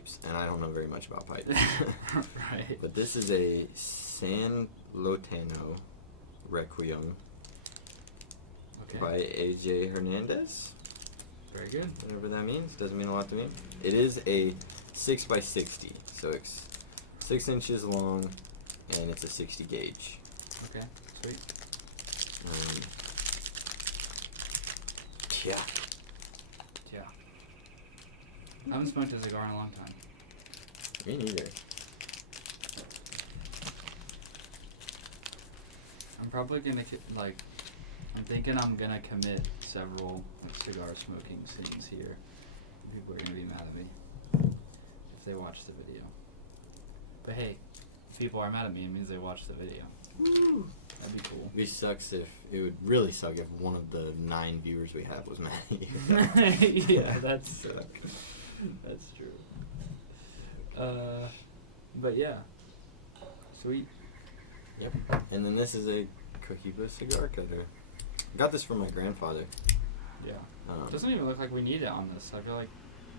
pipes, and I don't know very much about pipes. Right. But this is a San Lotano Requiem by A.J. Hernandez. Very good. Whatever that means. Doesn't mean a lot to me. It is a 6x60, so it's 6 inches long, and it's a 60 gauge. Okay, sweet. Yeah. I haven't smoked a cigar in a long time. Me neither. I'm probably gonna I'm thinking I'm gonna commit several cigar smoking scenes here. People are gonna be mad at me if they watch the video. But hey, if people are mad at me, it means they watched the video. Woo! That'd be cool. It would really suck if one of the 9 viewers we have was mad at you. Yeah, that's true. But yeah, sweet. Yep. And then this is a cookie with cigar cutter. I got this from my grandfather. Yeah. Doesn't even look like we need it on this. I feel like,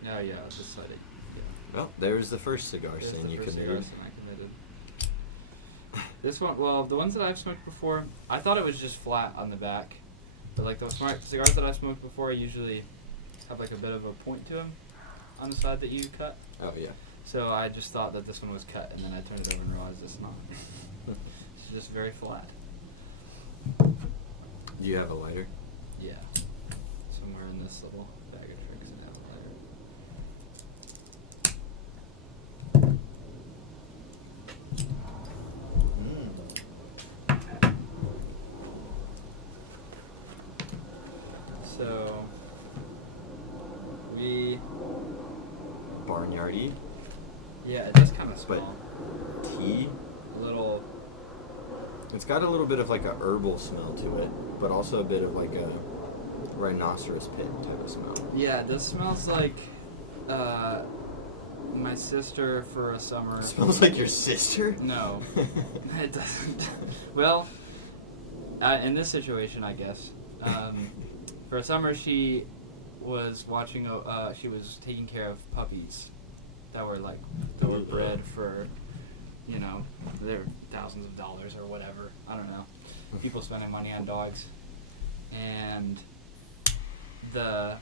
yeah, it's just setting. Yeah. Well, there's the first cigar scene you committed. This one, well, the ones that I've smoked before, I thought it was just flat on the back. But like the cigars that I've smoked before usually have like a bit of a point to them on the side that you cut. Oh, yeah. So I just thought that this one was cut, and then I turned it over and realized it's not. It's just very flat. Do you have a lighter? Yeah. Somewhere in this little bag of tricks I have a lighter. So Barnyardy. Yeah, it does kind of smell. But tea? A little. It's got a little bit of like a herbal smell to it, but also a bit of like a rhinoceros pit type of smell. Yeah, this smells like my sister for a summer. It smells like your sister? No, it doesn't. Well, in this situation, I guess. For a summer, she was watching. She was taking care of puppies that were bred for, they're thousands of dollars or whatever. I don't know. People spending money on dogs, and the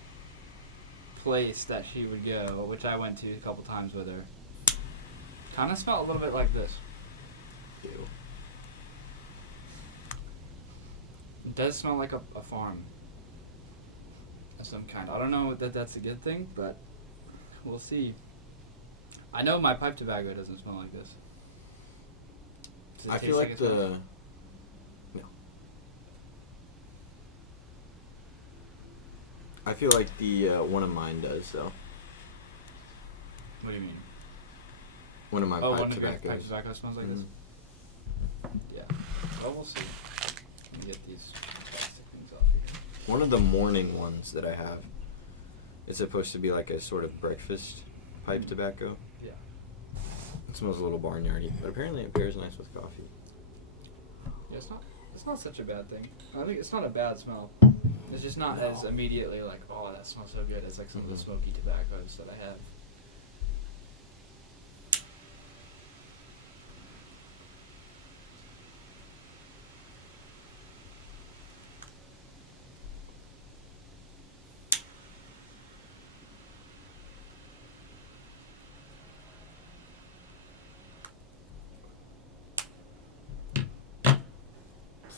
place that she would go, which I went to a couple times with her, kind of smelled a little bit like this. Ew. It does smell like a farm of some kind. I don't know that that's a good thing, but we'll see. I know my pipe tobacco doesn't smell like this. Does it I taste feel like it smells? No. I feel like the one of mine does, though. What do you mean? One of my one pipe of your tobaccos. pipe tobacco smells like this? Yeah. Well, we'll see. Let me get these plastic things off here. One of the morning ones that I have, it's supposed to be like a sort of breakfast pipe tobacco. Yeah. It smells a little barnyardy, but apparently it pairs nice with coffee. Yeah, it's not such a bad thing. I think it's not a bad smell. It's just not as immediately like, oh, that smells so good as like some of the smoky tobaccos that I have.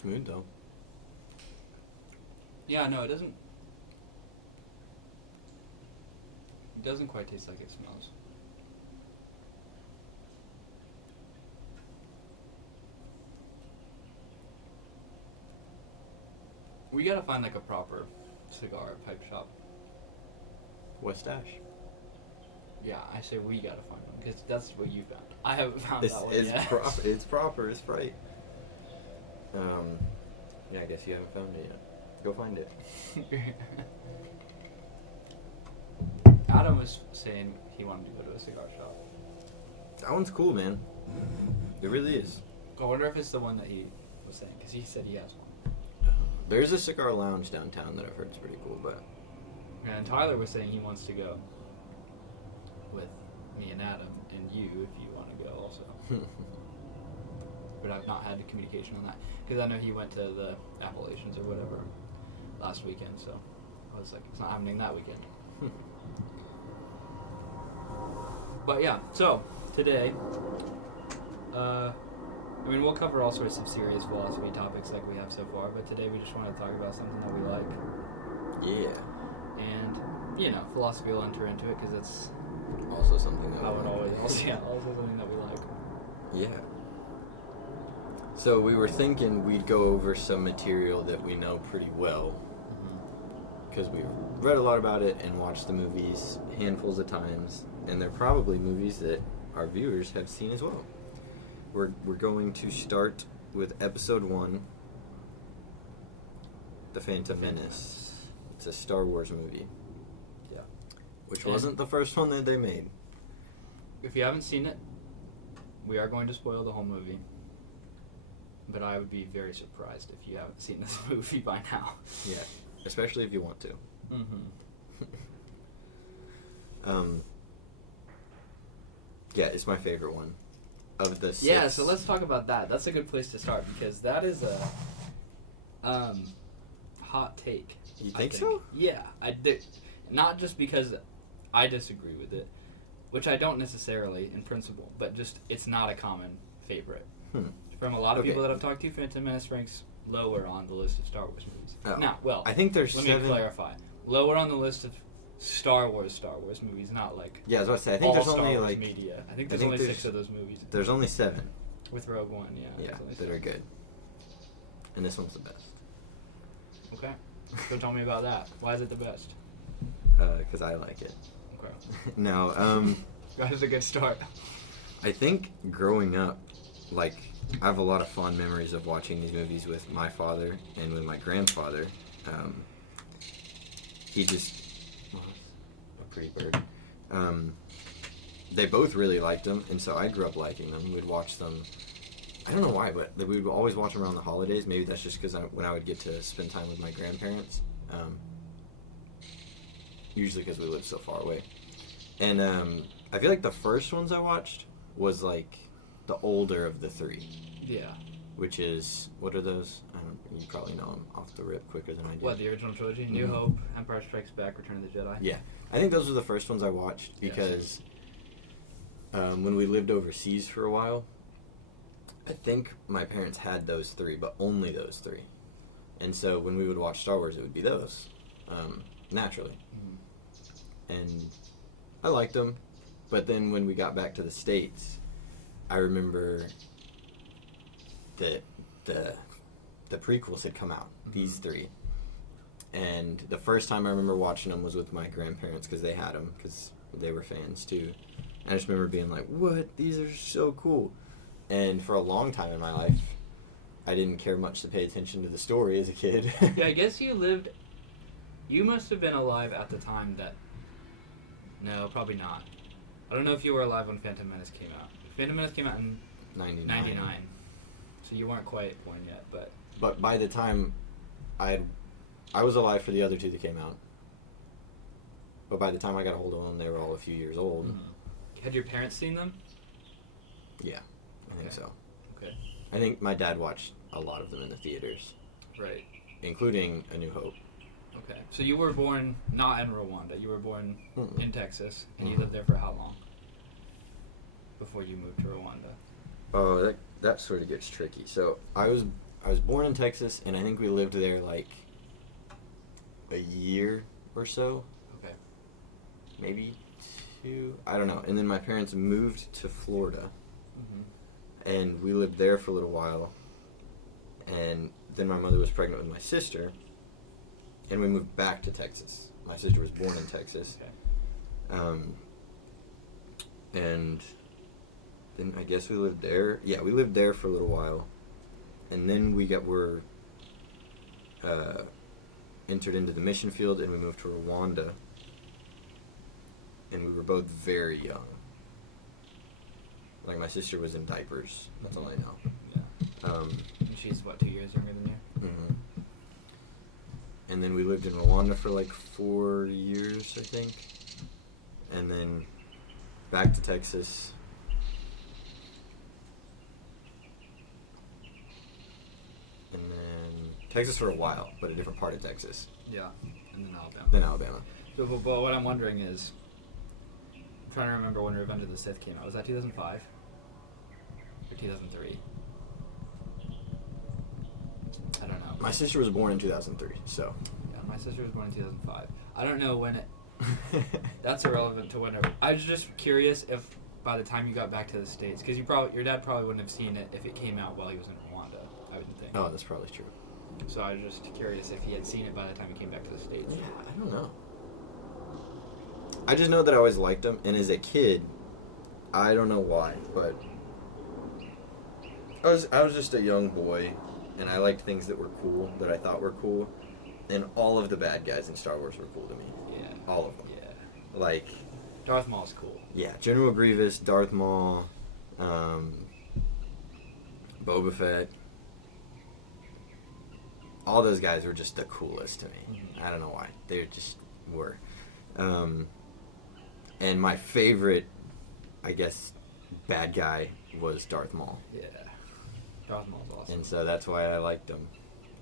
Smooth though. Yeah, no, it doesn't. It doesn't quite taste like it smells. We gotta find like a proper cigar pipe shop. West Ash. Yeah, I say we gotta find one because that's what you found. I haven't found that one yet. It's proper. It's right. Yeah, I guess you haven't found it yet. Go find it. Adam was saying he wanted to go to a cigar shop. That one's cool, man. It really is. I wonder if it's the one that he was saying, because he said he has one. There's a cigar lounge downtown that I've heard is pretty cool, but... And Tyler was saying he wants to go with me and and Adam and you if you want to go also. But I've not had the communication on that because I know he went to the Appalachians or whatever last weekend, so I was like, it's not happening that weekend. But yeah, so today, I mean, we'll cover all sorts of serious philosophy topics like we have so far, but today we just want to talk about something that we like. Yeah. And, you know, philosophy will enter into it because it's Also something that how it always also something that we like. Yeah. So we were thinking we'd go over some material that we know pretty well, because we've read a lot about it and watched the movies handfuls of times, and they're probably movies that our viewers have seen as well. We're going to start with episode 1, The Phantom Menace. It's a Star Wars movie. Yeah. Which wasn't the first one that they made. If you haven't seen it, we are going to spoil the whole movie. But I would be very surprised if you haven't seen this movie by now. Yeah, especially if you want to. Yeah, it's my favorite one of the 6. Yeah, so let's talk about that. That's a good place to start because that is a hot take. You think so? Yeah, I did. Not just because I disagree with it, which I don't necessarily in principle, but just it's not a common favorite. From a lot of people that I've talked to, Phantom Menace ranks lower on the list of Star Wars movies. Oh. Now, well, I think there's let 7. me clarify. Lower on the list of Star Wars movies, not like Yeah, I was about to say, I think there's Star only Wars like media. I think there's only 6 of those movies. There's only 7. With Rogue One, yeah. Yeah, only that are good. And this one's the best. Okay. So tell me about that. Why is it the best? Because I like it. Okay. No, That is a good start. I think growing up, like, I have a lot of fond memories of watching these movies with my father and with my grandfather. He just, well, a pretty bird. They both really liked them, and so I grew up liking them. We'd watch them. I don't know why, but we would always watch them around the holidays. Maybe that's just because when I would get to spend time with my grandparents. Usually because we live so far away. And I feel like the first ones I watched was like the older of the 3. Yeah. Which is, what are those? You probably know them off the rip quicker than I do. What, the original trilogy? New Hope, Empire Strikes Back, Return of the Jedi? Yeah. I think those were the first ones I watched because when we lived overseas for a while, I think my parents had those 3, but only those 3. And so when we would watch Star Wars, it would be those, naturally. And I liked them, but then when we got back to the States, I remember that the prequels had come out, these 3. And the first time I remember watching them was with my grandparents because they had them, because they were fans too. And I just remember being like, what? These are so cool. And for a long time in my life, I didn't care much to pay attention to the story as a kid. Yeah, I guess you must have been alive at the time that, no, probably not. I don't know if you were alive when Phantom Menace came out. Phantom Menace came out in 99. So you weren't quite born yet, but... But by the time I was alive for the other 2 that came out. But by the time I got a hold of them, they were all a few years old. Had your parents seen them? Yeah, I think so. Okay. I think my dad watched a lot of them in the theaters. Right. Including A New Hope. Okay. So you were born not in Rwanda. You were born in Texas, and you lived there for how long? Before you moved to Rwanda? Oh, that sort of gets tricky. So I was born in Texas, and I think we lived there like a year or so. Okay. Maybe 2. I don't know. And then my parents moved to Florida, and we lived there for a little while. And then my mother was pregnant with my sister, and we moved back to Texas. My sister was born in Texas. Okay. And then I guess we lived there. Yeah, we lived there for a little while. And then we were entered into the mission field, and we moved to Rwanda. And we were both very young. Like, my sister was in diapers. That's all I know. Yeah. And she's, what, 2 years younger than you? And then we lived in Rwanda for like 4 years, I think. And then back to Texas. And then Texas for a while, but a different part of Texas. Yeah, and then Alabama. Then Alabama. So, but what I'm wondering is, I'm trying to remember when Revenge of the Sith came out. Was that 2005 or 2003? I don't know. My sister was born in 2003, so. Yeah, my sister was born in 2005. I don't know when it. That's irrelevant to whenever. I was just curious if by the time you got back to the States, because your dad probably wouldn't have seen it if it came out while he was in Rwanda. I wouldn't think. Oh, that's probably true. So I was just curious if he had seen it by the time he came back to the States. Yeah, I don't know. I just know that I always liked him, and as a kid, I don't know why, but I was just a young boy, and I liked things that were cool, that I thought were cool, and all of the bad guys in Star Wars were cool to me. Yeah. All of them. Yeah. Like... Darth Maul's cool. Yeah, General Grievous, Darth Maul, Boba Fett. All those guys were just the coolest to me. Mm-hmm. I don't know why. They just were. And my favorite, I guess, bad guy was Darth Maul. Yeah. Darth Maul's awesome. And so that's why I liked him.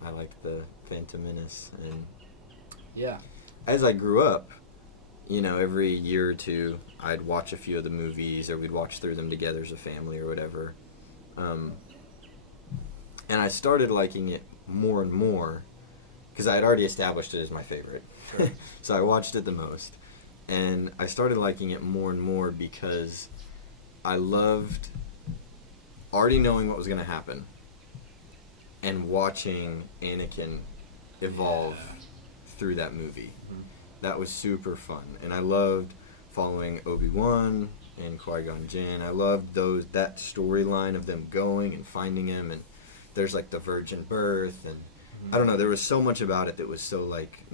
I liked the Phantom Menace. And yeah. as I grew up, you know, every year or two, I'd watch a few of the movies, or we'd watch through them together as a family or whatever. And I started liking it more and more, because I had already established it as my favorite. Sure. So I watched it the most. And I started liking it more and more because I loved already knowing what was going to happen and watching Anakin evolve through that movie. Mm-hmm. That was super fun. And I loved following Obi-Wan and Qui-Gon Jinn. I loved that storyline of them going and finding him, and there's like the virgin birth, and I don't know, there was so much about it that was so like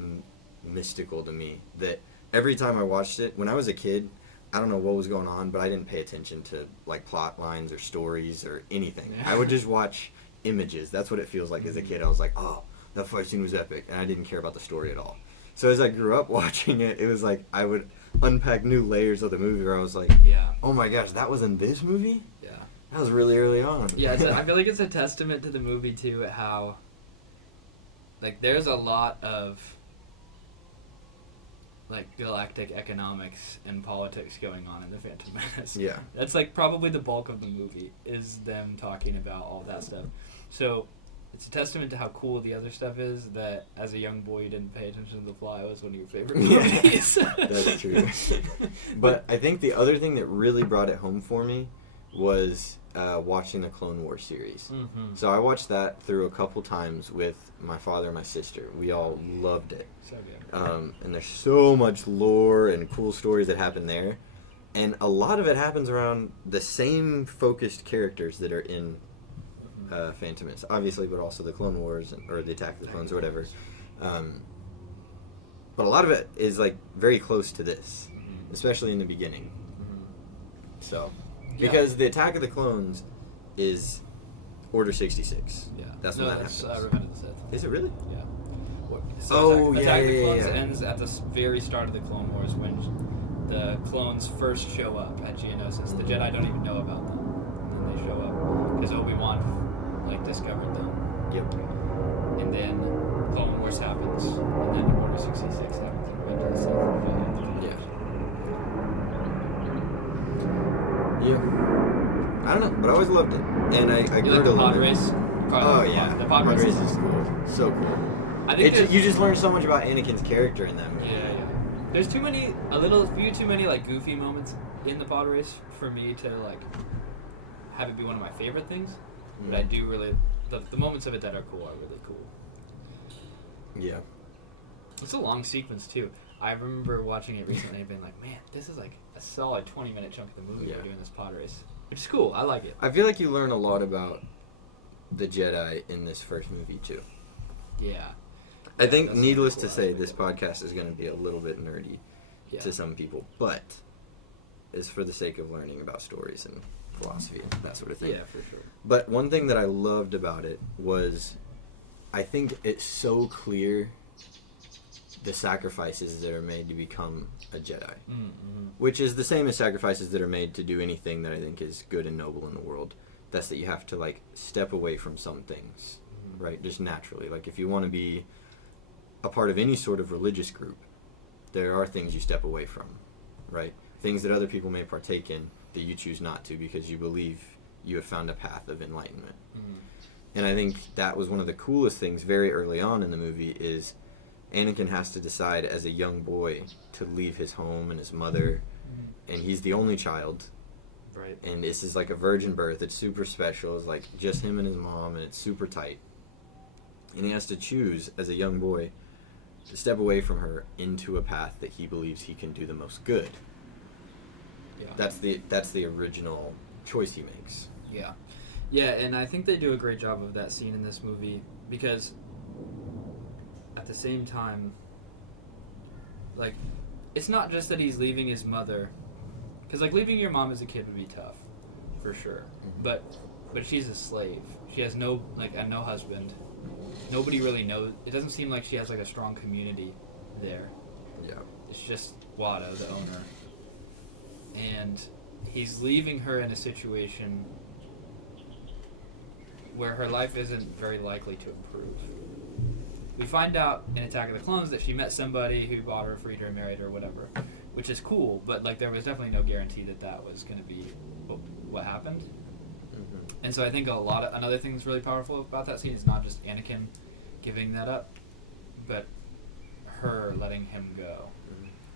mystical to me that every time I watched it, when I was a kid, I don't know what was going on, but I didn't pay attention to like plot lines or stories or anything. I would just watch images. That's what it feels like as a kid. I was like, oh, that fight scene was epic, and I didn't care about the story at all. So as I grew up watching it, it was like I would unpack new layers of the movie where I was like, oh my gosh, that was in this movie? Yeah. That was really early on. Yeah, I feel like it's a testament to the movie, too, at how, like, there's a lot of, like, galactic economics and politics going on in The Phantom Menace. Yeah. That's, like, probably the bulk of the movie, is them talking about all that stuff. So, it's a testament to how cool the other stuff is that, as a young boy, you didn't pay attention to The Fly was one of your favorite movies. That's true. But I think the other thing that really brought it home for me was watching the Clone Wars series. Mm-hmm. So I watched that through a couple times with my father and my sister. We all loved it. So good. And there's so much lore and cool stories that happen there. And a lot of it happens around the same focused characters that are in Phantom Menace, obviously, but also the Clone Wars or the Attack of the Clones or whatever. But a lot of it is like very close to this, especially in the beginning. So, because the Attack of the Clones is Order 66. Yeah, that's when that happens. Revenge of the Sith. Is it really? Yeah. So Attack of the Clones ends at the very start of the Clone Wars when the clones first show up at Geonosis. The Jedi don't even know about them, and then they show up because Obi-Wan discovered them. Yep. And then Clone Wars happens, and then Order 66 happens, and Revenge of the Sith. Yeah. Yeah. I don't know, but I always loved it, and I You grew like to the love pod it. race? Oh yeah, The pod race is cool. So cool. I think You just learn so much about Anakin's character in that movie. Yeah. There's few too many like goofy moments in the pod race for me to like have it be one of my favorite things. But I do really the moments of it that are cool are really cool. Yeah. It's a long sequence too. I remember watching it recently and being like, man, this is like a solid 20-minute chunk of the movie we're doing this pod race. Which is cool. I like it. I feel like you learn a lot about the Jedi in this first movie too. Yeah. I think, that's needless cool to say, aspect this of it. podcast is going to be a little bit nerdy to some people, but it's for the sake of learning about stories and philosophy and that sort of thing. Yeah, for sure. But one thing that I loved about it was I think it's so clear the sacrifices that are made to become a Jedi. Mm-hmm. Which is the same as sacrifices that are made to do anything that I think is good and noble in the world. That's that you have to, like, step away from some things, right? Just naturally. Like, if you want to be a part of any sort of religious group, there are things you step away from, right? Things that other people may partake in that you choose not to because you believe you have found a path of enlightenment. And I think that was one of the coolest things very early on in the movie is Anakin has to decide as a young boy to leave his home and his mother, and he's the only child. Right. And this is like a virgin birth. It's super special. It's like just him and his mom, and it's super tight. And he has to choose as a young boy to step away from her into a path that he believes he can do the most good. Yeah. That's the original choice he makes. Yeah. Yeah, and I think they do a great job of that scene in this movie because at the same time, like, it's not just that he's leaving his mother, because, like, leaving your mom as a kid would be tough, for sure. But she's a slave. She has no husband. Nobody really knows. It doesn't seem like she has, like, a strong community there. Yeah. It's just Wada, the owner. And he's leaving her in a situation where her life isn't very likely to improve. We find out in Attack of the Clones that she met somebody who bought her, freed her, married her, whatever, which is cool, but, like, there was definitely no guarantee that was going to be what happened. And so I think another thing that's really powerful about that scene is not just Anakin giving that up, but her letting him go.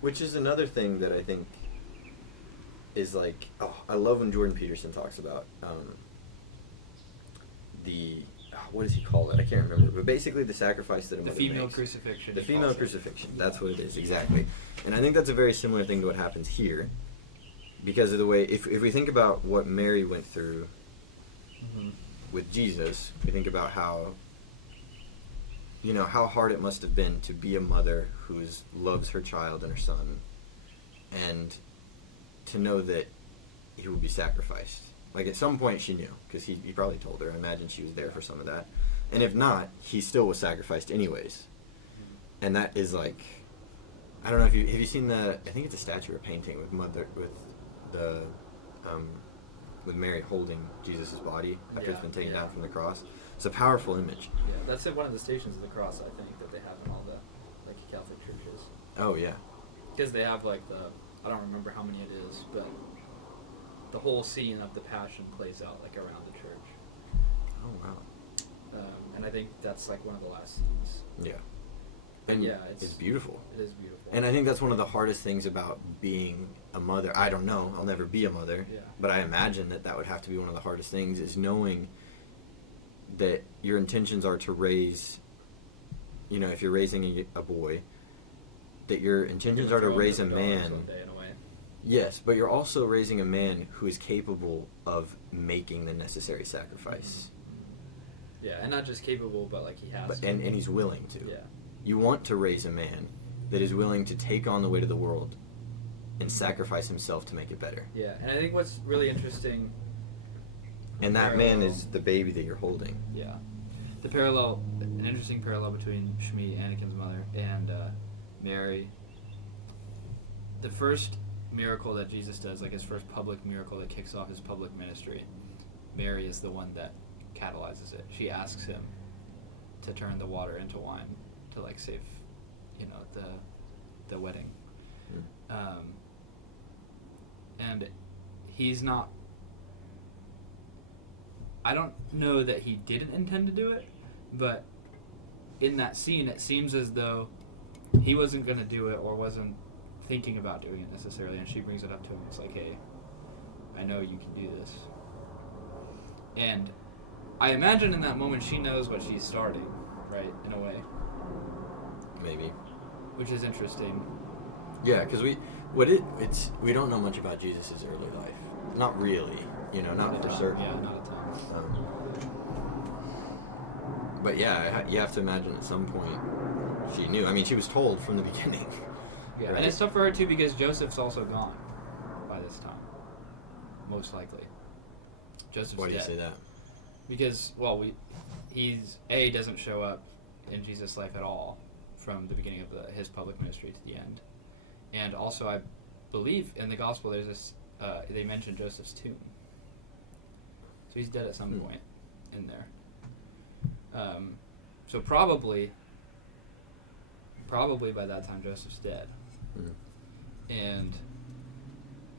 Which is another thing that I think is, like, I love when Jordan Peterson talks about what does he call it? I can't remember. But basically the sacrifice that a mother makes. The female crucifixion. The female crucifixion. That's what it is, exactly. And I think that's a very similar thing to what happens here. Because of the way, if we think about what Mary went through with Jesus, we think about how hard it must have been to be a mother who loves her child and her son, and to know that he would be sacrificed. Like, at some point she knew, because he probably told her. I imagine she was there for some of that. And if not, he still was sacrificed anyways. And that is, like, I don't know if have you seen I think it's a statue or painting with Mary holding Jesus' body after it's been taken down from the cross. It's a powerful image. Yeah, that's at one of the Stations of the Cross, I think, that they have in all the, like, Catholic churches. Oh, yeah. Because they have, like, I don't remember how many it is, but the whole scene of the Passion plays out, like, around the church. Oh, wow. And I think that's, like, one of the last scenes. Yeah. But and yeah, it's beautiful. It is beautiful. And I think that's one of the hardest things about being a mother. I don't know. I'll never be a mother. Yeah. But I imagine that would have to be one of the hardest things, is knowing that your intentions are to raise, if you're raising a boy, that your intentions are to raise a man. Someday, in a way. Yes, but you're also raising a man who is capable of making the necessary sacrifice. Yeah, and not just capable, but, like, he has to. And he's willing to. Yeah. You want to raise a man that is willing to take on the weight of the world and sacrifice himself to make it better. Yeah, and I think what's really interesting... And that man is the baby that you're holding. Yeah. An interesting parallel between Shmi, Anakin's mother, and Mary. The first miracle that Jesus does, like his first public miracle that kicks off his public ministry, Mary is the one that catalyzes it. She asks him to turn the water into wine to, like, save, the wedding. And he's not... I don't know that he didn't intend to do it, but in that scene it seems as though he wasn't going to do it or wasn't thinking about doing it necessarily, and she brings it up to him. It's like, hey, I know you can do this. And I imagine in that moment she knows what she's starting, right, in a way. Maybe. Which is interesting. Yeah, because we don't know much about Jesus' early life. Not really, not for certain. Yeah, not a ton. But yeah, you have to imagine at some point she knew. I mean, she was told from the beginning. Yeah, right? And it's tough for her too because Joseph's also gone by this time, most likely. Joseph's Why do you dead. say that? Because, he doesn't show up in Jesus' life at all from the beginning of his public ministry to the end. And also, I believe in the gospel there's this, they mention Joseph's tomb. So he's dead at some point in there. So probably by that time Joseph's dead. And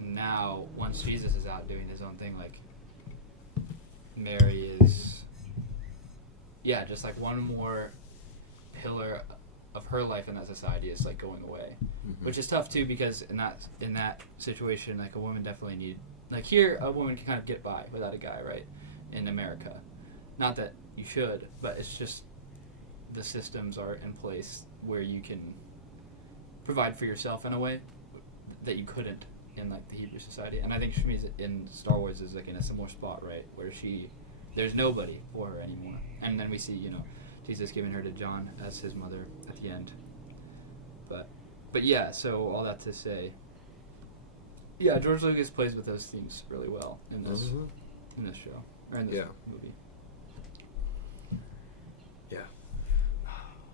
now, once Jesus is out doing his own thing, like, Mary is, just like one more pillar of her life in that society is like going away, which is tough too, because in that situation, like, a woman definitely need, like, here a woman can kind of get by without a guy, right, in America. Not that you should, but it's just the systems are in place where you can provide for yourself in a way that you couldn't in, like, the Hebrew society. And I think Shmi's in Star Wars is, like, in a similar spot, right, where there's nobody for her anymore. And then we see, Jesus giving her to John as his mother at the end. But yeah, so all that to say, George Lucas plays with those themes really well in this show, or in this movie. Yeah.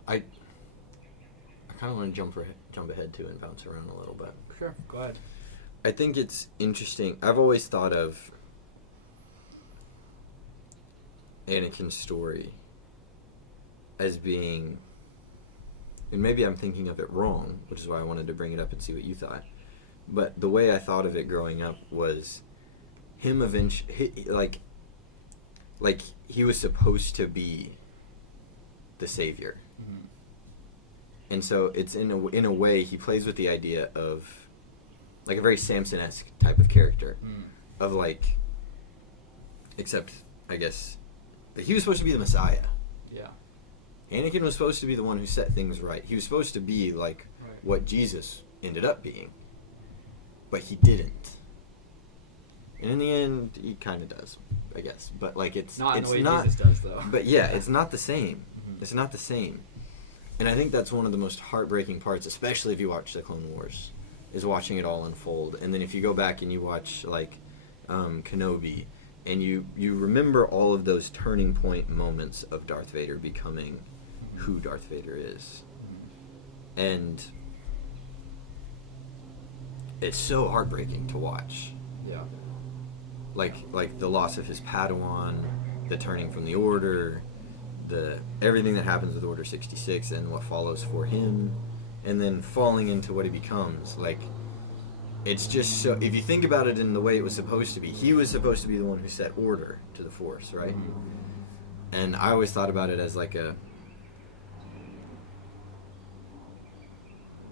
I kind of want to jump ahead too and bounce around a little bit. Sure, go ahead. I think it's interesting. I've always thought of Anakin's story as being, and maybe I'm thinking of it wrong, which is why I wanted to bring it up and see what you thought, but the way I thought of it growing up was him like he was supposed to be the savior. And so it's in a way he plays with the idea of, like, a very Samson-esque type of character, of, like, except I guess that he was supposed to be the Messiah. Yeah. Anakin was supposed to be the one who set things right. He was supposed to be like what Jesus ended up being, but he didn't. And in the end, he kind of does, I guess. But, like, it's not in the way not, Jesus does, though. But yeah, it's not the same. It's not the same. And I think that's one of the most heartbreaking parts, especially if you watch the Clone Wars, is watching it all unfold. And then if you go back and you watch, like, Kenobi, and you remember all of those turning point moments of Darth Vader becoming who Darth Vader is. And it's so heartbreaking to watch. Yeah. Like the loss of his Padawan, the turning from the Order, everything that happens with Order 66 and what follows for him, and then falling into what he becomes. Like, it's just so, if you think about it in the way it was supposed to be, he was supposed to be the one who set order to the Force, right? And I always thought about it as like a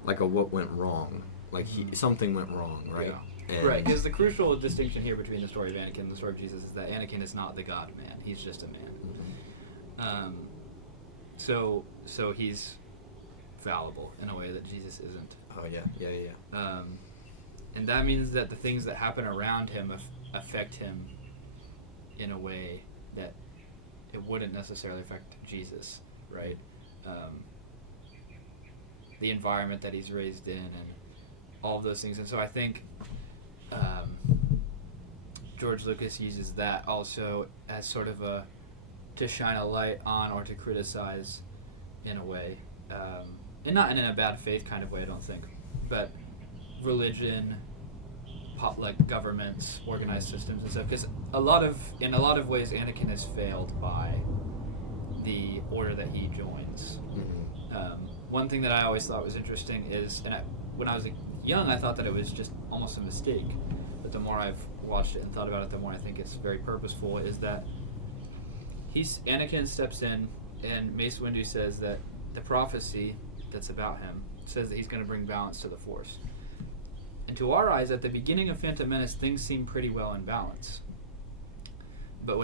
what went wrong. Like, something went wrong, right? Yeah. Right, because the crucial distinction here between the story of Anakin and the story of Jesus is that Anakin is not the God-man. He's just a man. So he's fallible in a way that Jesus isn't. Oh, yeah. And that means that the things that happen around him affect him in a way that it wouldn't necessarily affect Jesus, right? The environment that he's raised in and all of those things. And so I think George Lucas uses that also as sort of to shine a light on or to criticize in a way. And not in a bad faith kind of way, I don't think, but religion, like governments, organized systems and stuff, because in a lot of ways Anakin has failed by the order that he joins. One thing that I always thought was interesting is, when I was young, I thought that it was just almost a mistake, but the more I've watched it and thought about it, the more I think it's very purposeful, is that Anakin steps in, and Mace Windu says that the prophecy that's about him says that he's going to bring balance to the Force. And to our eyes, at the beginning of Phantom Menace, things seem pretty well in balance. But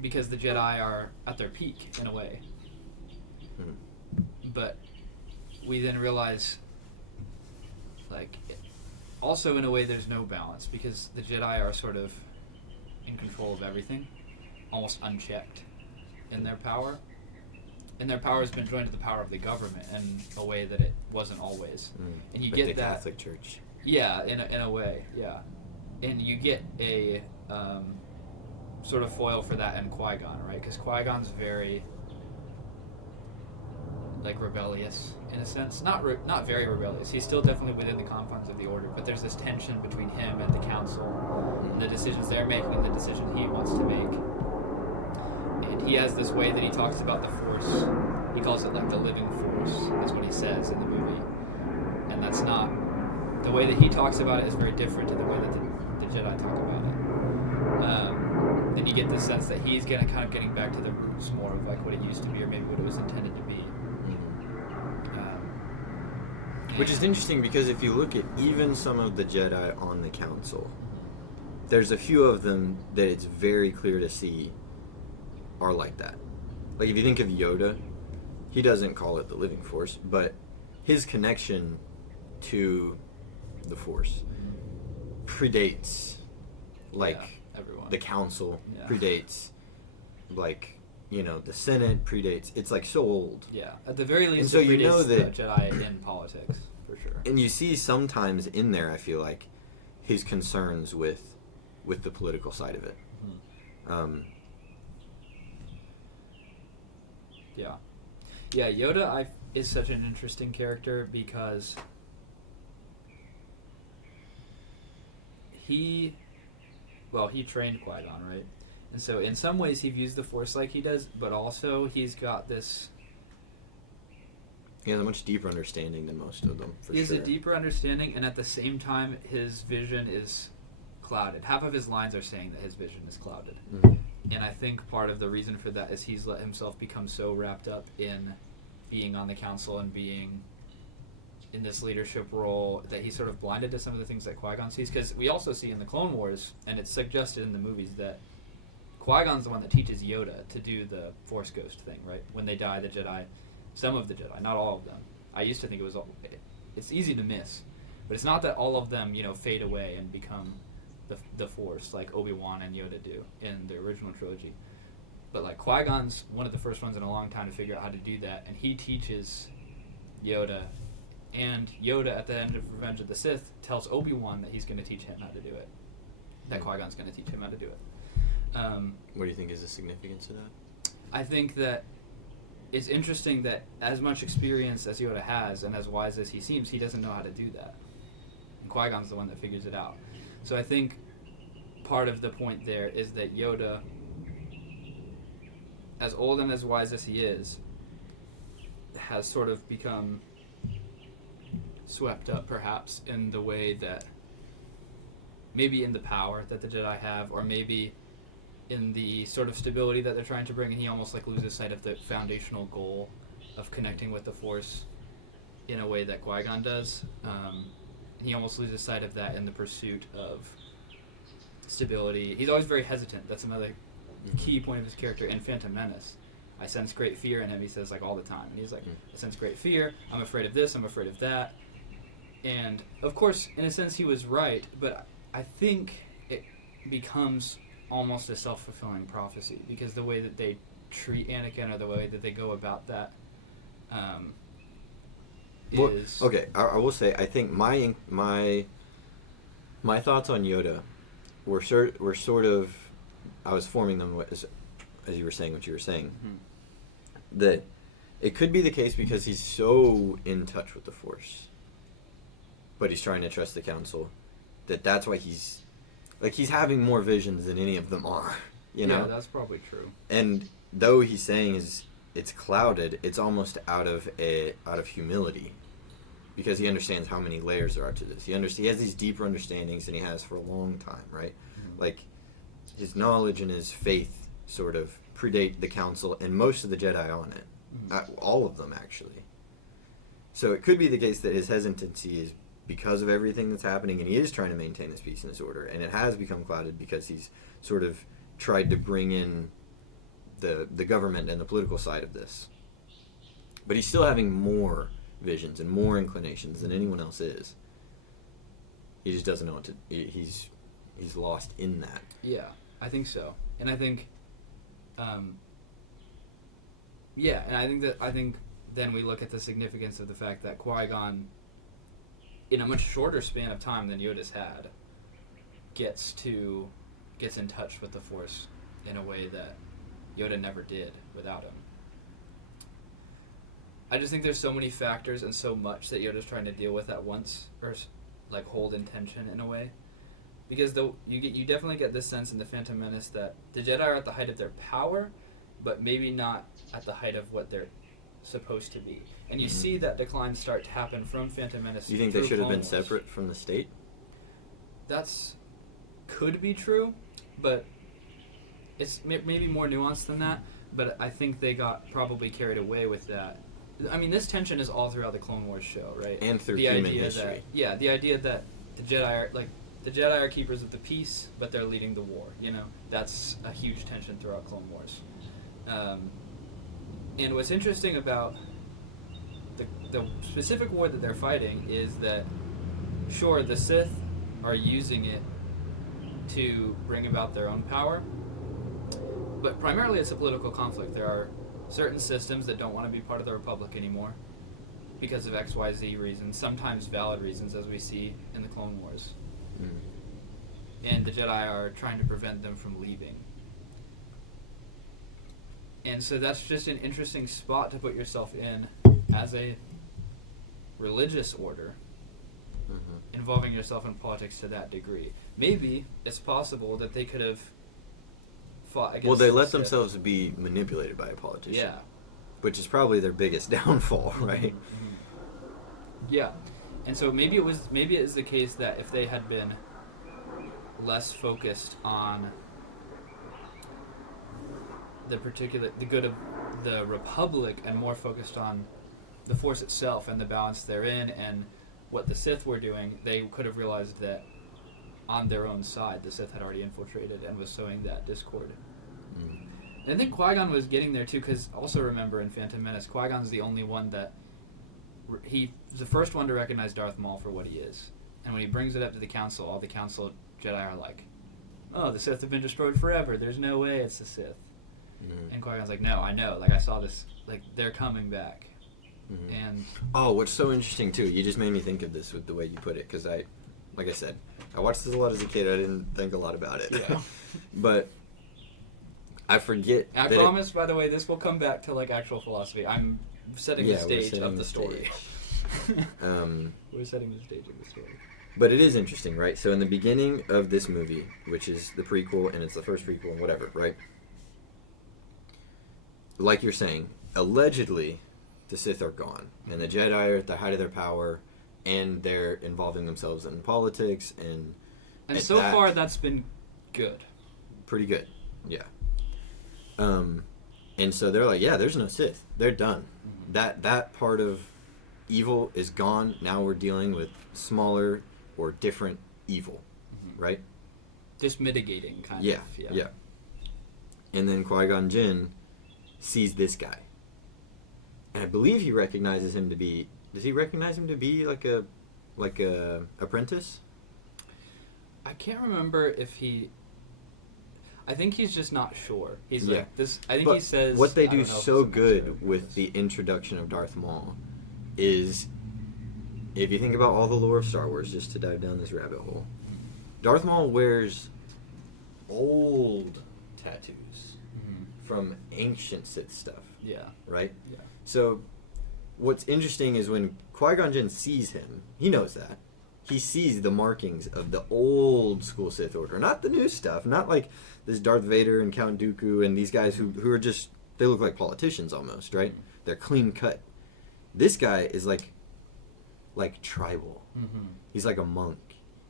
because the Jedi are at their peak, in a way. But we then realize, like, also in a way there's no balance, because the Jedi are sort of in control of everything, almost unchecked in their power. And their power has been joined to the power of the government in a way that it wasn't always. And you get the that Catholic Church. Yeah, in a way, yeah. And you get a sort of foil for that in Qui-Gon, right? Because Qui-Gon's very like rebellious in a sense. Not very rebellious. He's still definitely within the confines of the Order, but there's this tension between him and the Council, and the decisions they're making and the decision he wants to make. And he has this way that he talks about the Force. He calls it like the living Force. That's what he says in the movie, and that's not the way that he talks about it is very different to the way that the Jedi talk about it. Then you get the sense that he's kind of getting back to the roots more of like what it used to be, or maybe what it was intended to be. Which is interesting because if you look at even some of the Jedi on the Council, there's a few of them that it's very clear to see are like that. Like if you think of Yoda, he doesn't call it the living Force, but his connection to the Force predates everyone. The Council, predates the Senate, predates. It's like so old. Yeah, at the very least, and so you know that the Jedi in politics for sure. And you see sometimes in there, I feel like his concerns with the political side of it. Mm-hmm. Yeah, Yoda is such an interesting character because he trained Qui-Gon, right? And so in some ways he views the Force like he does, but also he's got this... He has a much deeper understanding than most of them, for sure. He has a deeper understanding, and at the same time his vision is clouded. Half of his lines are saying that his vision is clouded. Mm-hmm. And I think part of the reason for that is he's let himself become so wrapped up in being on the Council and being in this leadership role that he's sort of blinded to some of the things that Qui-Gon sees. Because we also see in the Clone Wars, and it's suggested in the movies, that Qui-Gon's the one that teaches Yoda to do the Force Ghost thing, right? When they die, the Jedi, some of the Jedi, not all of them. I used to think it was all... It's easy to miss. But it's not that all of them, fade away and become the Force like Obi-Wan and Yoda do in the original trilogy. But like Qui-Gon's one of the first ones in a long time to figure out how to do that, and he teaches Yoda, and Yoda at the end of Revenge of the Sith tells Obi-Wan that he's going to teach him how to do it. That Qui-Gon's going to teach him how to do it. What do you think is the significance of that? I think that it's interesting that as much experience as Yoda has and as wise as he seems, he doesn't know how to do that. And Qui-Gon's the one that figures it out. So I think part of the point there is that Yoda, as old and as wise as he is, has sort of become swept up perhaps in the way that maybe in the power that the Jedi have, or maybe in the sort of stability that they're trying to bring, and he almost like loses sight of the foundational goal of connecting with the Force in a way that Qui-Gon does. He almost loses sight of that in the pursuit of stability. He's always very hesitant. That's another key point of his character in Phantom Menace. I sense great fear in him, he says, like, all the time. And he's like, I sense great fear, I'm afraid of this, I'm afraid of that. And, of course, in a sense, he was right, but I think it becomes almost a self-fulfilling prophecy, because the way that they treat Anakin, or the way that they go about that, is... Well, okay, I will say, I think my thoughts on Yoda were sort of... I was forming them as you were saying what you were saying. Mm-hmm. That it could be the case because he's so in touch with the Force, but he's trying to trust the Council, that's why he's having more visions than any of them are, you know? Yeah, that's probably true. And though he's saying it's clouded, it's almost out of humility, because he understands how many layers there are to this. He has these deeper understandings than he has for a long time, right? Mm-hmm. Like, his knowledge and his faith sort of predate the Council and most of the Jedi on it. Mm-hmm. All of them, actually. So it could be the case that his hesitancy is because of everything that's happening, and he is trying to maintain this peace and this order, and it has become clouded because he's sort of tried to bring in the government and the political side of this. But he's still having more visions and more inclinations than anyone else is. He just doesn't know what to... He's lost in that. Yeah, I think so. And I think... and I think then we look at the significance of the fact that Qui-Gon, in a much shorter span of time than Yoda's had, gets in touch with the Force in a way that Yoda never did without him. I just think there's so many factors and so much that you're just trying to deal with at once, or like hold in tension in a way. Because you definitely get this sense in the Phantom Menace that the Jedi are at the height of their power, but maybe not at the height of what they're supposed to be. And you see that decline start to happen from Phantom Menace. You think they should have been separate from the state? That's could be true, but it's maybe more nuanced than that. But I think they got probably carried away with that. I mean, this tension is all throughout the Clone Wars show, right? And through the human idea history. The idea that the Jedi are keepers of the peace, but they're leading the war. You know, that's a huge tension throughout Clone Wars. And what's interesting about the specific war that they're fighting is that, sure, the Sith are using it to bring about their own power, but primarily it's a political conflict. There are certain systems that don't want to be part of the Republic anymore because of XYZ reasons, sometimes valid reasons, as we see in the Clone Wars. And the Jedi are trying to prevent them from leaving. And so that's just an interesting spot to put yourself in as a religious order, involving yourself in politics to that degree. Maybe it's possible that they could have fought against. Well, they let themselves be manipulated by a politician. Yeah. Which is probably their biggest downfall, right? Yeah. And so maybe it is the case that if they had been less focused on the good of the Republic and more focused on the Force itself and the balance therein and what the Sith were doing, they could have realized that on their own side the Sith had already infiltrated and was sowing that discord. And I think Qui-Gon was getting there too, because also remember in Phantom Menace, Qui-Gon's the only one that he's the first one to recognize Darth Maul for what he is. And when he brings it up to the Council, all the Council Jedi are like, "Oh, the Sith have been destroyed forever. There's no way it's the Sith." And Qui-Gon's like, "No, I know. Like, I saw this. Like, they're coming back." And what's so interesting too, you just made me think of this with the way you put it, because like I said, I watched this a lot as a kid. I didn't think a lot about it. Yeah. But I forget. I promise, by the way, this will come back to like actual philosophy. I'm setting the stage of the story. We're setting the stage of the story. But it is interesting, right? So in the beginning of this movie, which is the prequel, and it's the first prequel and whatever, right? Like you're saying, allegedly, the Sith are gone, and the Jedi are at the height of their power, and they're involving themselves in politics, and so far that's been good. Pretty good, yeah. And so they're like, yeah, there's no Sith. They're done. That part of evil is gone. Now we're dealing with smaller or different evil, right? Just mitigating, kind of. Yeah. And then Qui-Gon Jinn sees this guy. And I believe he recognizes him to be... Does he recognize him to be like a apprentice? I can't remember if he... I think he's just not sure. He's like this. I think he says... What they do so good with the introduction of Darth Maul is, if you think about all the lore of Star Wars, just to dive down this rabbit hole, Darth Maul wears old tattoos from ancient Sith stuff. Yeah. Right? Yeah. So, what's interesting is when Qui-Gon Jinn sees him, he knows that. He sees the markings of the old school Sith Order, not the new stuff, not like this Darth Vader and Count Dooku and these guys who are just, they look like politicians almost, right? They're clean cut. This guy is like tribal. He's like a monk.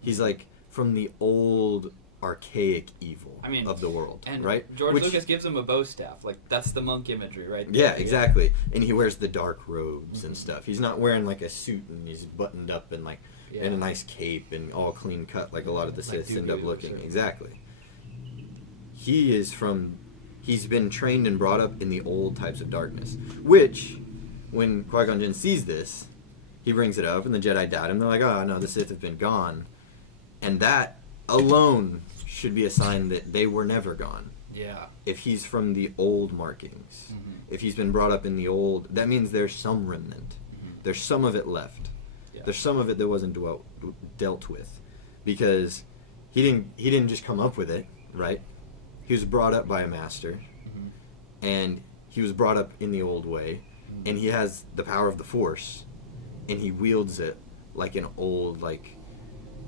He's like from the old archaic evil of the world, and right? George Lucas gives him a bow staff. Like, that's the monk imagery, right? Yeah, exactly. And he wears the dark robes and stuff. He's not wearing like a suit and he's buttoned up and like in a nice cape and all clean cut like a lot of the Siths end up looking. Exactly. He's been trained and brought up in the old types of darkness, which when Qui-Gon Jinn sees this, he brings it up and the Jedi doubt him. They're like, "Oh no, the Sith have been gone." And that alone should be a sign that they were never gone. Yeah. If he's from the old markings, if he's been brought up in the old, that means there's some remnant. There's some of it left. Yeah. There's some of it that wasn't dealt with, because he didn't just come up with it, right? He was brought up by a master, and he was brought up in the old way, and he has the power of the Force, and he wields it like an old, like,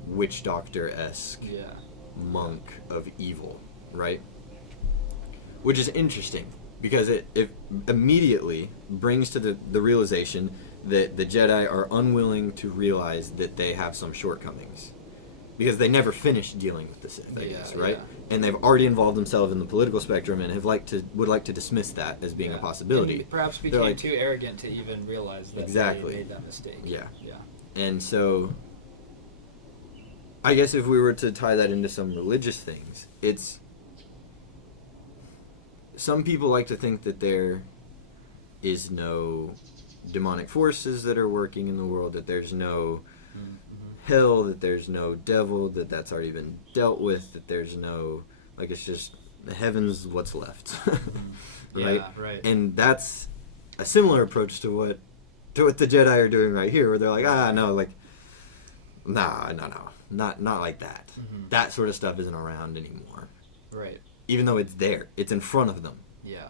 witch doctor-esque monk of evil, right? Which is interesting, because it immediately brings to the realization that the Jedi are unwilling to realize that they have some shortcomings. Because they never finished dealing with the Sith, I guess, right? Yeah. And they've already involved themselves in the political spectrum and would like to dismiss that as being a possibility. And perhaps became too arrogant to even realize that they made that mistake. Yeah. And so, I guess if we were to tie that into some religious things, it's... Some people like to think that there is no demonic forces that are working in the world, that there's no... hell, that there's no devil, that's already been dealt with, that there's no, like, it's just the heavens, what's left. Right? Yeah, right. And that's a similar approach to what the Jedi are doing right here, where they're like, no, like, no, not like that. Mm-hmm. That sort of stuff isn't around anymore. Right. Even though it's there, it's in front of them. Yeah.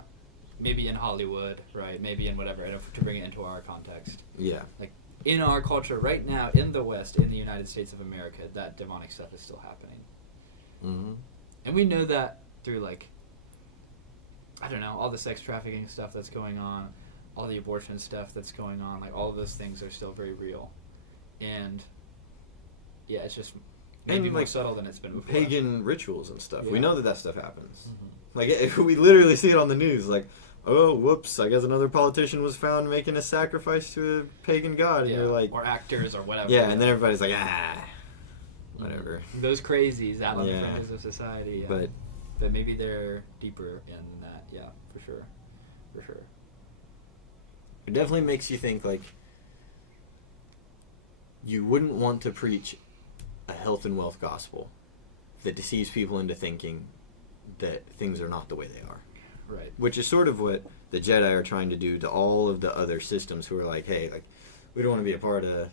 Maybe in Hollywood, right? Maybe in whatever, to bring it into our context. Yeah. Like, in our culture right now, in the West, in the United States of America, that demonic stuff is still happening. Mm-hmm. And we know that through, like, I don't know, all the sex trafficking stuff that's going on, all the abortion stuff that's going on, like, all of those things are still very real. And, yeah, it's just maybe more subtle than it's been before. Pagan rituals and stuff. Yeah. We know that stuff happens. Mm-hmm. Like, if we literally see it on the news, like, oh, whoops, I guess another politician was found making a sacrifice to a pagan god. And you're like... Or actors or whatever. Yeah, and then everybody's like, whatever. Those crazies out on the fringes of society. But maybe they're deeper in that. Yeah, for sure. For sure. It definitely makes you think, like, you wouldn't want to preach a health and wealth gospel that deceives people into thinking that things are not the way they are. Right. Which is sort of what the Jedi are trying to do to all of the other systems who are like, hey, like, we don't want to be a part of,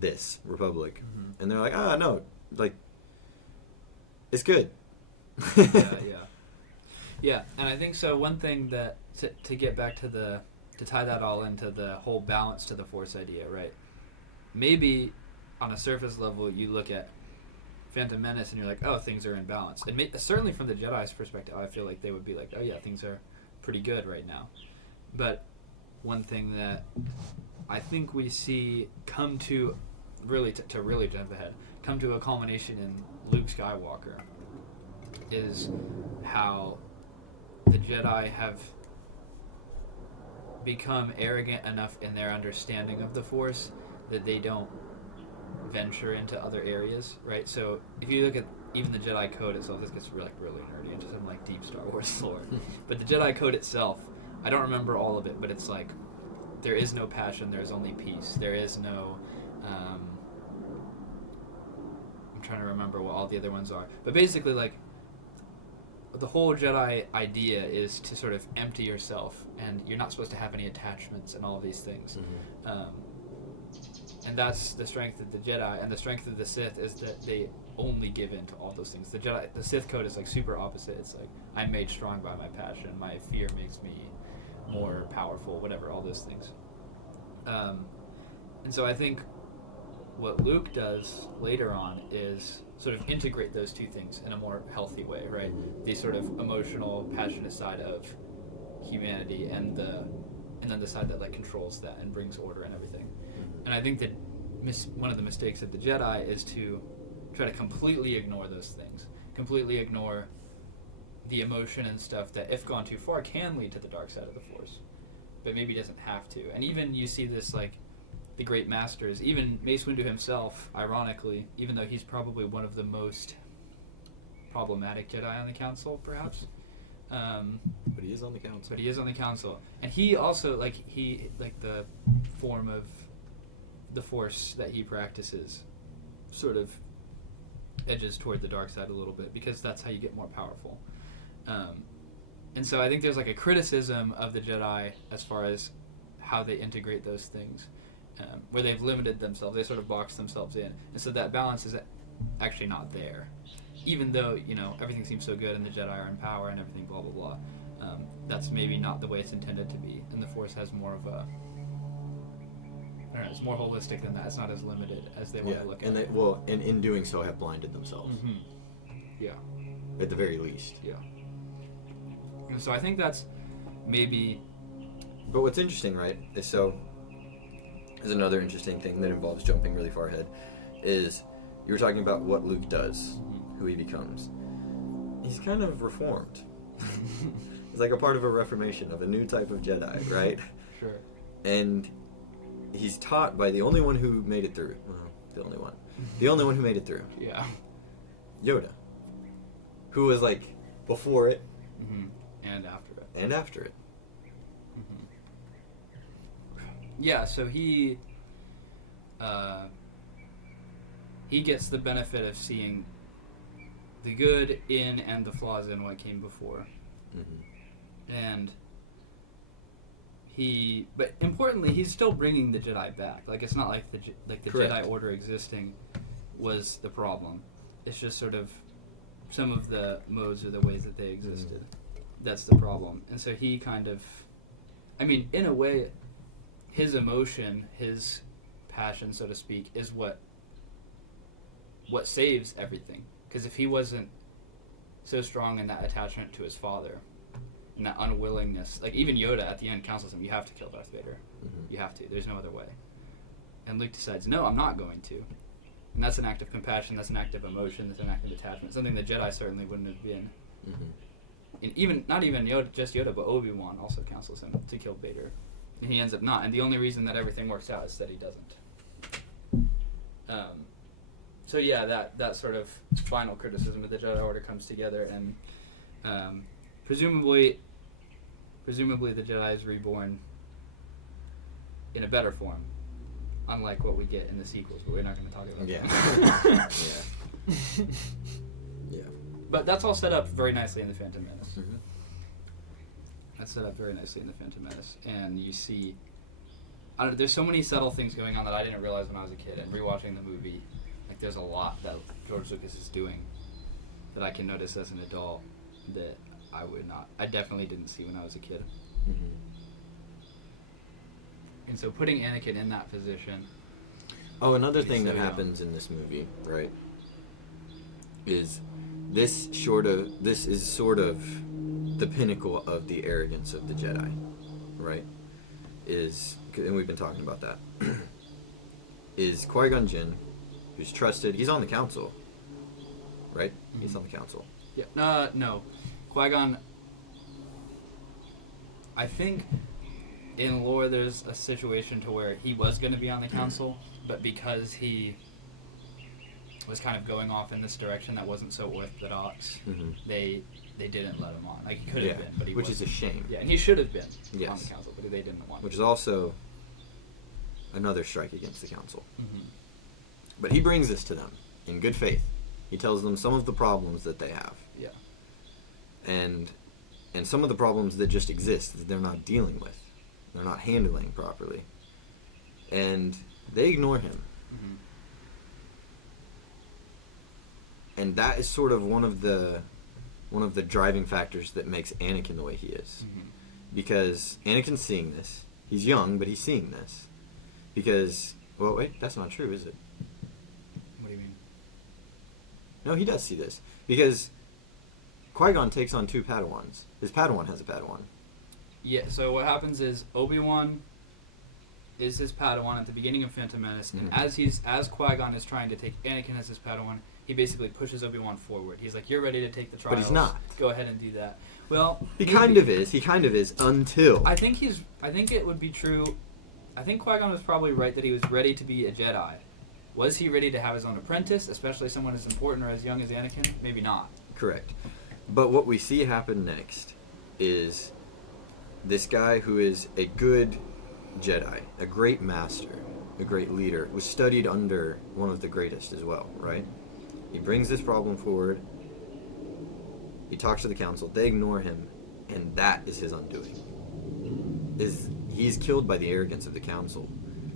this republic. Mm-hmm. And they're like, no, like, it's good. Yeah, and I think so one thing that, to get back to to tie that all into the whole balance to the Force idea, right? Maybe on a surface level you look at Phantom Menace and you're like, oh, things are in balance. And certainly from the Jedi's perspective, I feel like they would be like, oh yeah, things are pretty good right now. But one thing that I think we see come to really to really jump ahead, come to a culmination in Luke Skywalker is how the Jedi have become arrogant enough in their understanding of the Force that they don't venture into other areas, right? So if you look at even the Jedi Code itself, this gets really nerdy into some like deep Star Wars lore. But the Jedi Code itself, I don't remember all of it, but it's like there is no passion, there is only peace. There is no I'm trying to remember what all the other ones are. But basically, like, the whole Jedi idea is to sort of empty yourself, and you're not supposed to have any attachments and all of these things. Mm-hmm. And that's the strength of the Jedi, and the strength of the Sith is that they only give in to all those things. The Sith code is like super opposite. It's like, I'm made strong by my passion. My fear makes me more powerful, whatever, all those things. And so I think what Luke does later on is sort of integrate those two things in a more healthy way, right? The sort of emotional, passionate side of humanity and then the side that like controls that and brings order and everything. And I think that one of the mistakes of the Jedi is to try to completely ignore those things, completely ignore the emotion and stuff that, if gone too far, can lead to the dark side of the Force, but maybe doesn't have to. And even you see this, like, the great masters, even Mace Windu himself, ironically, even though he's probably one of the most problematic Jedi on the Council, perhaps. But he is on the council. And he also, the form of the Force that he practices sort of edges toward the dark side a little bit, because that's how you get more powerful. And so I think there's like a criticism of the Jedi as far as how they integrate those things, where they've limited themselves, they sort of box themselves in, and so that balance is actually not there, even though everything seems so good and the Jedi are in power and everything, blah blah blah. that's maybe not the way it's intended to be, and the Force has more of a, I don't know, it's more holistic than that. It's not as limited as they want to look at. And in doing so have blinded themselves. Yeah. At the very least. Yeah. And so I think that's maybe... But what's interesting, right, is another interesting thing that involves jumping really far ahead, is you were talking about what Luke does, who he becomes. He's kind of reformed. He's like a part of a reformation of a new type of Jedi, right? Sure. And he's taught by the only one who made it through. Well, the only one who made it through. Yeah. Yoda. Who was like before it. And after it. And after it. Yeah, so he gets the benefit of seeing the good in and the flaws in what came before. And but importantly, he's still bringing the Jedi back. Like, it's not like the Jedi Order existing was the problem. It's just sort of some of the modes or the ways that they existed. That's the problem. And so he kind of, I mean, in a way, his emotion, his passion, so to speak, is what saves everything. Because if he wasn't so strong in that attachment to his father, and that unwillingness, like even Yoda at the end counsels him, you have to kill Darth Vader. You have to. There's no other way. And Luke decides, no, I'm not going to. And that's an act of compassion, that's an act of emotion, that's an act of attachment, something the Jedi certainly wouldn't have been. And even, not even Yoda, just Yoda, but Obi-Wan also counsels him to kill Vader. And he ends up not. And the only reason that everything works out is that he doesn't. So yeah, that sort of final criticism of the Jedi Order comes together, and presumably the Jedi is reborn in a better form, unlike what we get in the sequels, but we're not going to talk about that. Yeah. But that's all set up very nicely in The Phantom Menace. That's set up very nicely in The Phantom Menace, and you see, there's so many subtle things going on that I didn't realize when I was a kid, and rewatching the movie, like there's a lot that George Lucas is doing that I can notice as an adult that I definitely didn't see when I was a kid. And so putting Anakin in that position. Oh, another thing that happens in this movie, right, is this is sort of the pinnacle of the arrogance of the Jedi, right? And we've been talking about that. Is Qui-Gon Jinn, who's trusted, he's on the council, right? He's on the council. Yeah. No. Qui-Gon, I think in lore there's a situation to where he was going to be on the council, but because he was kind of going off in this direction that wasn't so orthodox, they didn't let him on. Like, he could have been, but he wasn't. Which is a shame. Yeah, and he should have been on the council, but they didn't want him. Which is also another strike against the council. But he brings this to them in good faith. He tells them some of the problems that they have. Yeah. And some of the problems that just exist that they're not dealing with. They're not handling properly. And they ignore him. And that is sort of one of the driving factors that makes Anakin the way he is. Because Anakin's seeing this. He's young, but he's seeing this. Because, well, wait, that's not true, is it? What do you mean? No, he does see this. Because Qui-Gon takes on 2 Padawans. His Padawan has a Padawan. Yeah, so what happens is Obi-Wan is his Padawan at the beginning of Phantom Menace, and as Qui-Gon is trying to take Anakin as his Padawan, he basically pushes Obi-Wan forward. He's like, you're ready to take the trials. But he's not. Go ahead and do that. Well, He kind of is until... I think it would be true. I think Qui-Gon was probably right that he was ready to be a Jedi. Was he ready to have his own apprentice, especially someone as important or as young as Anakin? Maybe not. Correct. But what we see happen next is this guy who is a good Jedi, a great master, a great leader, was studied under one of the greatest as well, right? He brings this problem forward. He talks to the council. They ignore him, and that is his undoing. He's killed by the arrogance of the council,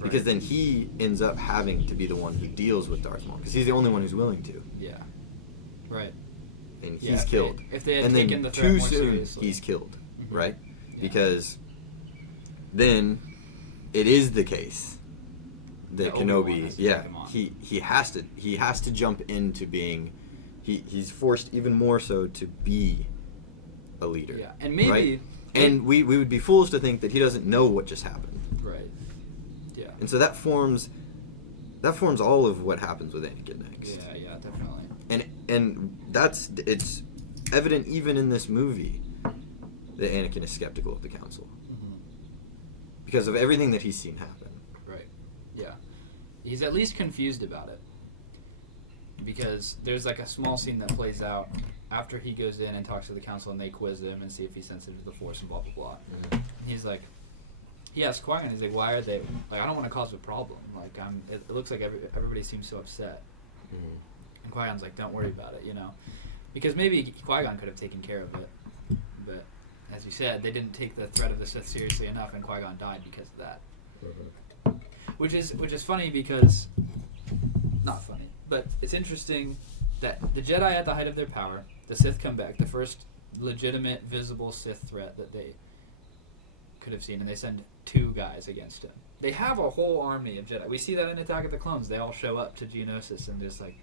because then he ends up having to be the one who deals with Darth Maul, because he's the only one who's willing to. Yeah. Right. And he's killed. If they had taken the threat more seriously. He's killed. right? Yeah. Because then it is the case that Kenobi, he has to jump into being, he's forced even more so to be a leader. Yeah, and maybe, right? And we would be foolish to think that he doesn't know what just happened. Right. Yeah. And so that forms all of what happens with Anakin next. Yeah, definitely. And it's evident even in this movie that Anakin is skeptical of the council. Mm-hmm. Because of everything that he's seen happen. Right. Yeah. He's at least confused about it. Because there's like a small scene that plays out after he goes in and talks to the council and they quiz him and see if he's sensitive to the Force and blah, blah, blah. Mm-hmm. And he's like, he asks Qui-Gon, he's like, why are they, like, I don't want to cause a problem. Like, it looks like everybody seems so upset. Mm-hmm. And Qui-Gon's like, don't worry about it, you know. Because maybe Qui-Gon could have taken care of it. But, as you said, they didn't take the threat of the Sith seriously enough and Qui-Gon died because of that. Mm-hmm. Which is funny because, not funny, but it's interesting that the Jedi at the height of their power, the Sith come back, the first legitimate, visible Sith threat that they could have seen, and they send 2 guys against him. They have a whole army of Jedi. We see that in Attack of the Clones. They all show up to Geonosis, and there's like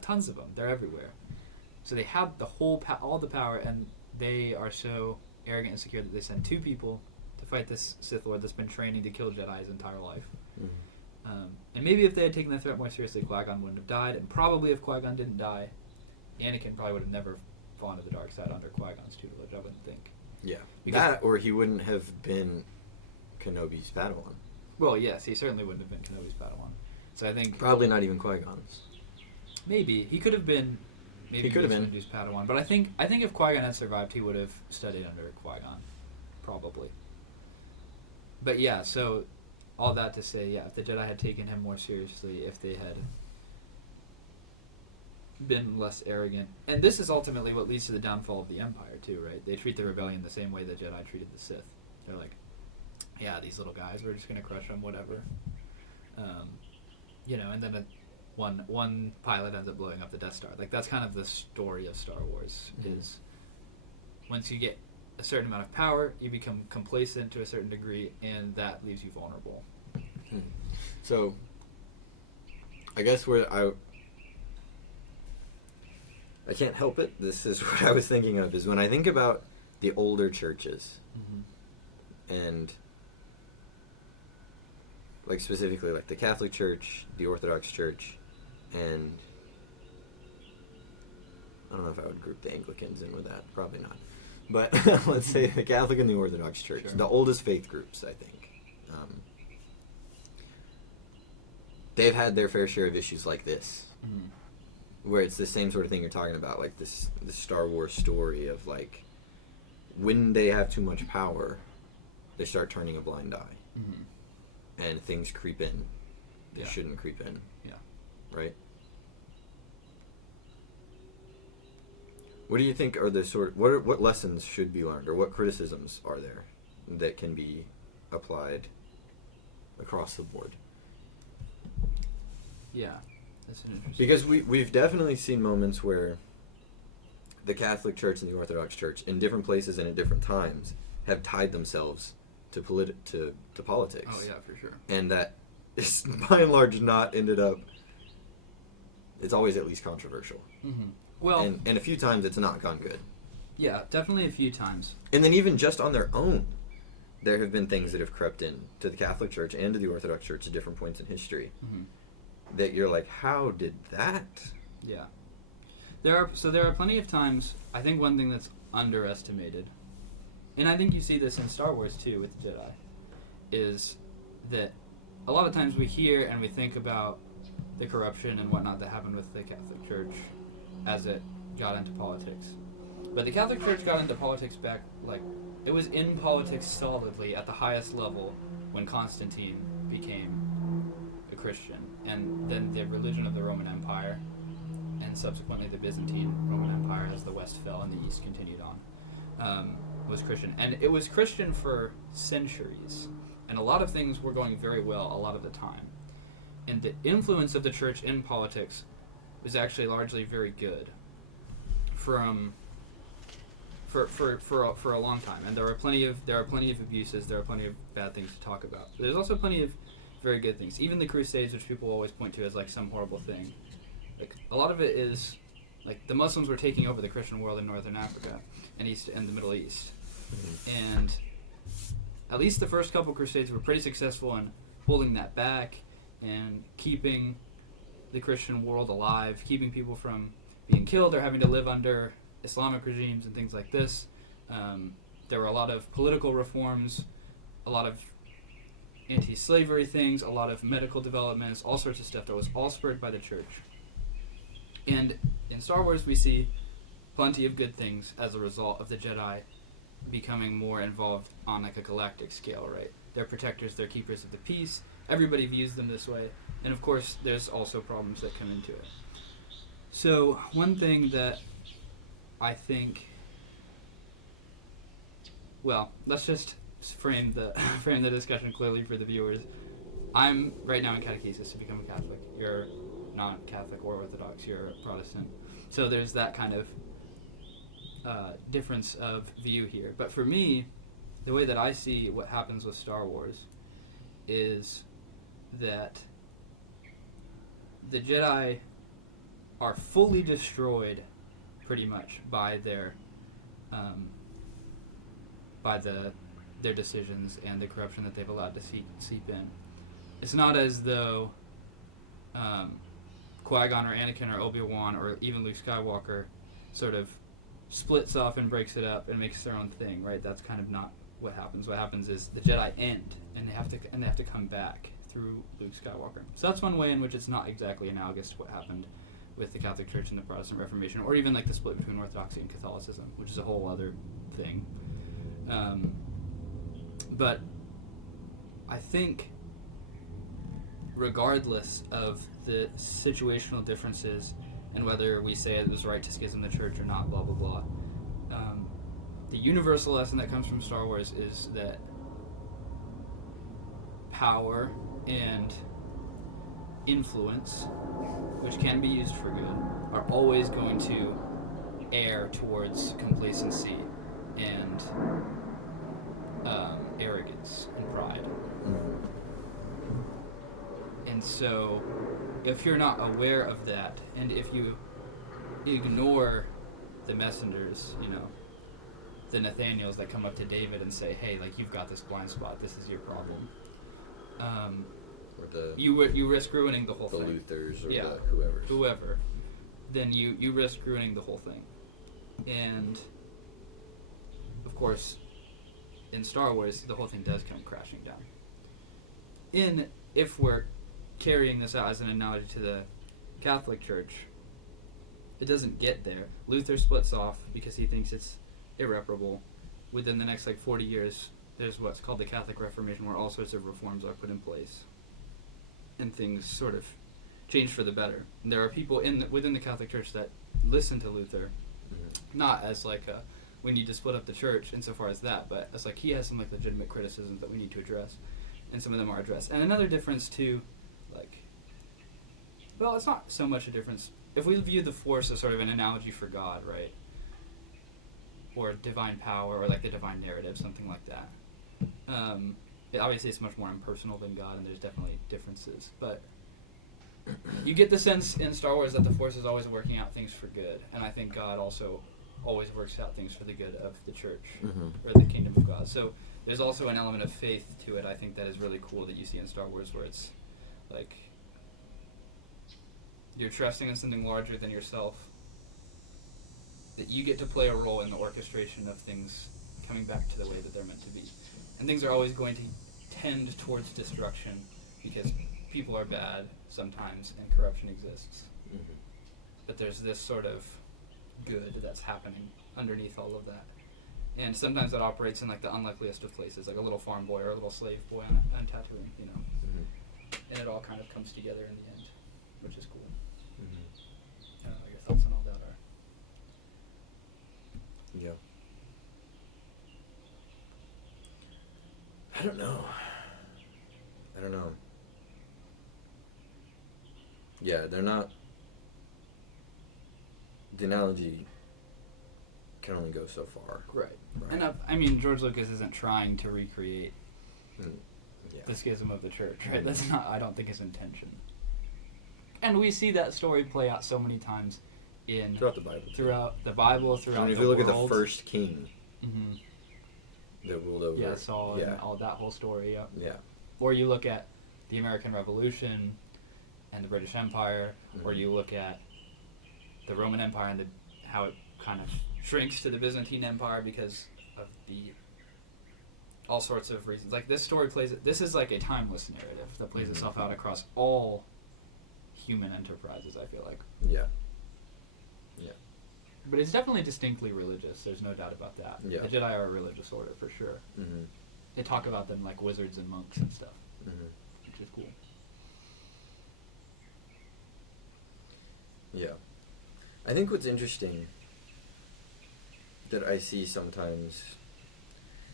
tons of them. They're everywhere. So they have the whole all the power, and they are so arrogant and secure that they send 2 people to fight this Sith Lord that's been training to kill Jedi his entire life. Mm-hmm. And maybe if they had taken the threat more seriously, Qui-Gon wouldn't have died, and probably if Qui-Gon didn't die, Anakin probably would have never fallen to the dark side under Qui-Gon's tutelage, I wouldn't think. Yeah. Because That, or he wouldn't have been Kenobi's Padawan. Well, yes, he certainly wouldn't have been Kenobi's Padawan. So I think Probably not even Qui-Gon's. maybe he could have been. Maybe He could have been Windu's Padawan, but I think if Qui-Gon had survived, he would have studied under Qui-Gon, probably. But yeah, so all that to say, yeah, if the Jedi had taken him more seriously, if they had been less arrogant, and this is ultimately what leads to the downfall of the Empire too, right? They treat the rebellion the same way the Jedi treated the Sith. They're like, yeah, these little guys, we're just gonna crush them, whatever. You know, and then one pilot ends up blowing up the Death Star. Like, that's kind of the story of Star Wars, is once you get a certain amount of power, you become complacent to a certain degree, and that leaves you vulnerable. So, I guess I can't help it. This is what I was thinking of, is when I think about the older churches, and like specifically like the Catholic Church, the Orthodox Church, and I don't know if I would group the Anglicans in with that. Probably not. But let's say the Catholic and the Orthodox Church, Sure. the oldest faith groups, I think. They've had their fair share of issues like this, where it's the same sort of thing you're talking about, like this Star Wars story of like, when they have too much power, they start turning a blind eye, and things creep in that shouldn't creep in. Yeah. Right? What do you think are the what lessons should be learned, or what criticisms are there that can be applied across the board? Yeah, that's an interesting. Because we've definitely seen moments where the Catholic Church and the Orthodox Church, in different places and at different times, have tied themselves to politics. Oh yeah, for sure. And that is by and large not ended up. It's always at least controversial. Well, and a few times it's not gone good. Yeah, definitely a few times. And then even just on their own, there have been things that have crept in to the Catholic Church and to the Orthodox Church at different points in history that you're like, how did that? Yeah. There are plenty of times. I think one thing that's underestimated, and I think you see this in Star Wars too with Jedi, is that a lot of times we hear and we think about the corruption and whatnot that happened with the Catholic Church as it got into politics. But the Catholic Church got into politics back, like, it was in politics solidly at the highest level when Constantine became a Christian. And then the religion of the Roman Empire, and subsequently the Byzantine Roman Empire as the West fell and the East continued on, was Christian. And it was Christian for centuries. And a lot of things were going very well a lot of the time. And the influence of the church in politics was actually largely very good. From for a long time, and there are plenty of abuses, there are plenty of bad things to talk about. But there's also plenty of very good things. Even the Crusades, which people always point to as like some horrible thing, like a lot of it is like the Muslims were taking over the Christian world in Northern Africa and the Middle East, and at least the first couple Crusades were pretty successful in holding that back and keeping the Christian world alive, keeping people from being killed or having to live under Islamic regimes and things like this. There were a lot of political reforms, a lot of anti-slavery things, a lot of medical developments, all sorts of stuff that was all spurred by the church. And in Star Wars we see plenty of good things as a result of the Jedi becoming more involved on like a galactic scale, right? They're protectors, they're keepers of the peace. Everybody views them this way. And of course, there's also problems that come into it. So one thing that I think, well, let's just frame the discussion clearly for the viewers. I'm right now in catechesis to become a Catholic. You're not Catholic or Orthodox, you're a Protestant. So there's that kind of difference of view here. But for me, the way that I see what happens with Star Wars is that the Jedi are fully destroyed pretty much by their decisions and the corruption that they've allowed to seep in. It's not as though Qui-Gon or Anakin or Obi-Wan or even Luke Skywalker sort of splits off and breaks it up and makes their own thing, right? That's kind of not what happens. What happens is the Jedi end, and they have to come back through Luke Skywalker. So that's one way in which it's not exactly analogous to what happened with the Catholic Church and the Protestant Reformation, or even like the split between Orthodoxy and Catholicism, which is a whole other thing. But I think regardless of the situational differences and whether we say it was right to schism the church or not, blah, blah, blah, the universal lesson that comes from Star Wars is that power and influence, which can be used for good, are always going to err towards complacency and arrogance and pride. And so if you're not aware of that, and if you ignore the messengers, the Nathaniels that come up to David and say, hey, like, you've got this blind spot, this is your problem, or you risk ruining the whole the thing. Luthers or the whoever, then you risk ruining the whole thing. And of course, in Star Wars, the whole thing does come crashing down. If we're carrying this out as an analogy to the Catholic Church, it doesn't get there. Luther splits off because he thinks it's irreparable. Within the next 40 years, there's what's called the Catholic Reformation, where all sorts of reforms are put in place and things sort of change for the better. And there are people within the Catholic Church that listen to Luther, not as we need to split up the church insofar as that, but as he has some legitimate criticisms that we need to address, and some of them are addressed. And another difference too, well, it's not so much a difference. If we view the Force as sort of an analogy for God, right, or divine power, or the divine narrative, something like that, obviously it's much more impersonal than God, and there's definitely differences, but you get the sense in Star Wars that the Force is always working out things for good, and I think God also always works out things for the good of the church, or the kingdom of God. So there's also an element of faith to it, I think, that is really cool that you see in Star Wars, where it's you're trusting in something larger than yourself, that you get to play a role in the orchestration of things coming back to the way that they're meant to be. And things are always going to tend towards destruction because people are bad sometimes and corruption exists. But there's this sort of good that's happening underneath all of that. And sometimes that operates in the unlikeliest of places, like a little farm boy or a little slave boy on Tatooine, And it all kind of comes together in the end, which is cool. I don't know what your thoughts on all that are. Yeah. I don't know. Yeah, they're not... The analogy can only go so far. Right. And I mean, George Lucas isn't trying to recreate the schism of the church, right? That's not, I don't think, his intention. And we see that story play out so many times throughout the Bible. Throughout the Bible, throughout the world. If you look at the first king that ruled over... Yeah, Saul and all that whole story, Yeah. Or you look at the American Revolution and the British Empire, or you look at the Roman Empire and how it kind of shrinks to the Byzantine Empire because of all sorts of reasons. Like, this story this is like a timeless narrative that plays itself out across all human enterprises, I feel like. Yeah. But it's definitely distinctly religious, there's no doubt about that. Yeah. The Jedi are a religious order, for sure. They talk about them like wizards and monks and stuff, which is cool. Yeah. I think what's interesting that I see sometimes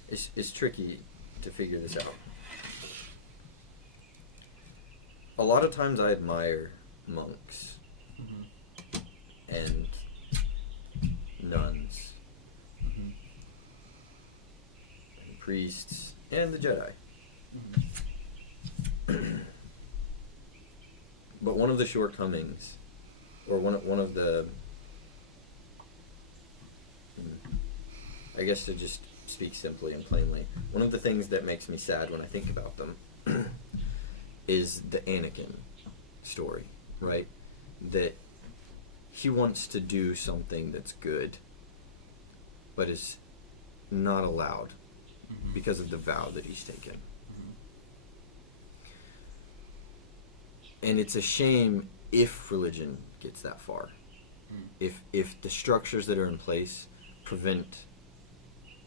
is tricky to figure this out. A lot of times I admire monks and nuns and priests and the Jedi. But one of the shortcomings, or one of the, I guess to just speak simply and plainly, one of the things that makes me sad when I think about them is the Anakin story, right? That he wants to do something that's good, but is not allowed because of the vow that he's taken. And it's a shame if religion gets that far. If the structures that are in place prevent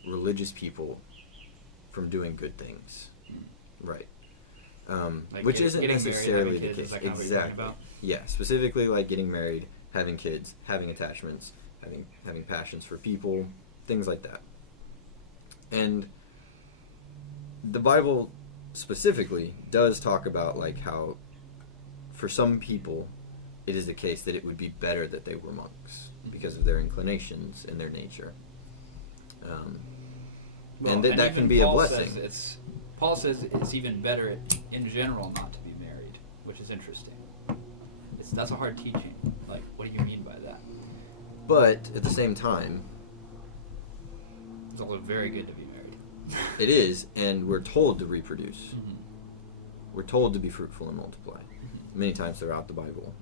religious people from doing good things. Right. Like which isn't getting necessarily married, the case. is that kind of what you're talking about? Yeah, specifically like getting married, having kids, having attachments, having passions for people, things like that. And the Bible specifically does talk about like how for some people it is the case that it would be better that they were monks because of their inclinations and their nature. And that can be Paul a blessing. Paul says it's even better in general not to be married, which is interesting. That's a hard teaching. Like, what do you mean by that? But at the same time, it's also very good to be married. It is, and we're told to reproduce. We're told to be fruitful and multiply many times throughout the Bible.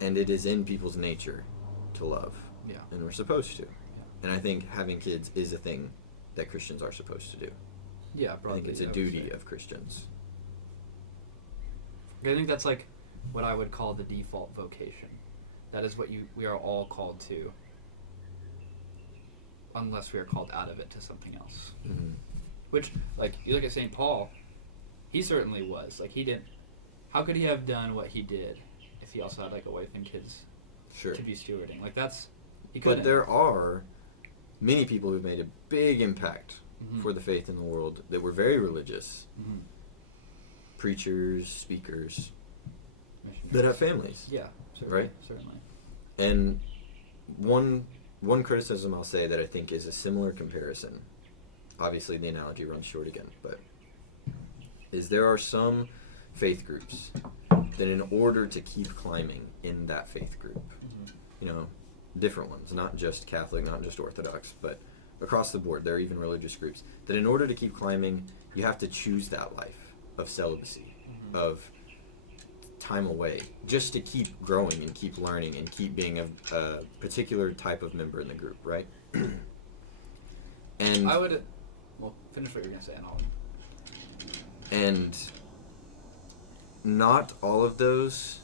And it is in people's nature to love. Yeah. And we're supposed to. Yeah. And I think having kids is a thing that Christians are supposed to do. Yeah, I think it's a duty of Christians. I think that's like what I would call the default vocation. That is what we are all called to, unless we are called out of it to something else. Which, like, you look at St. Paul, he certainly was. Like, he didn't... How could he have done what he did if he also had, like, a wife and kids to be stewarding? Like, that's... He couldn't. But there are many people who've made a big impact for the faith in the world that were very religious. Preachers, speakers, that have families. Yeah, certainly. Right? Certainly. And one criticism I'll say that I think is a similar comparison, obviously the analogy runs short again, but is there are some faith groups that in order to keep climbing in that faith group, you know, different ones, not just Catholic, not just Orthodox, but across the board, there are even religious groups that in order to keep climbing, you have to choose that life of celibacy, of time away, just to keep growing and keep learning and keep being a particular type of member in the group, right? And I would... Well, finish what you're going to say and I'll... And not all of those...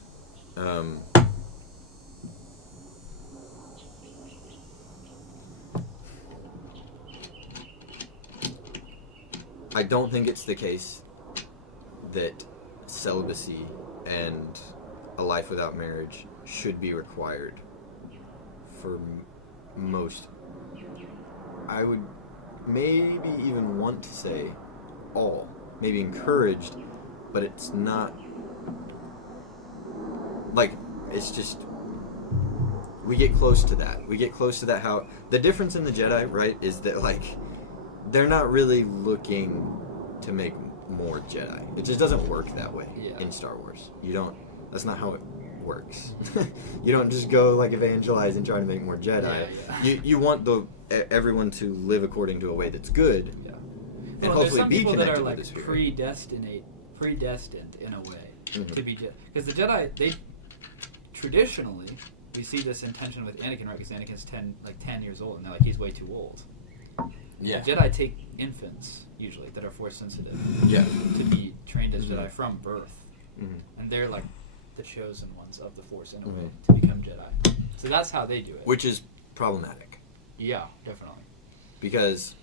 I don't think it's the case that celibacy and a life without marriage should be required for most. I would maybe even want to say all, maybe encouraged, but it's not, like, it's just we get close to that. We get close to that. How the difference in the Jedi, right, is that like they're not really looking to make more Jedi. It just doesn't work that way in Star Wars. You don't. That's not how it works. You don't just go like evangelize and try to make more Jedi. You want everyone to live according to a way that's good, and hopefully be connected with the Spirit. Predestined in a way to be Jedi. Because the Jedi, they traditionally, we see this in tension with Anakin, right? Because Anakin's 10 years old, and they're like, he's way too old. Yeah. The Jedi take infants, usually, that are Force sensitive, to be trained as Jedi from birth. And they're like the chosen ones of the Force in a way to become Jedi. So that's how they do it. Which is problematic. Yeah, definitely. Because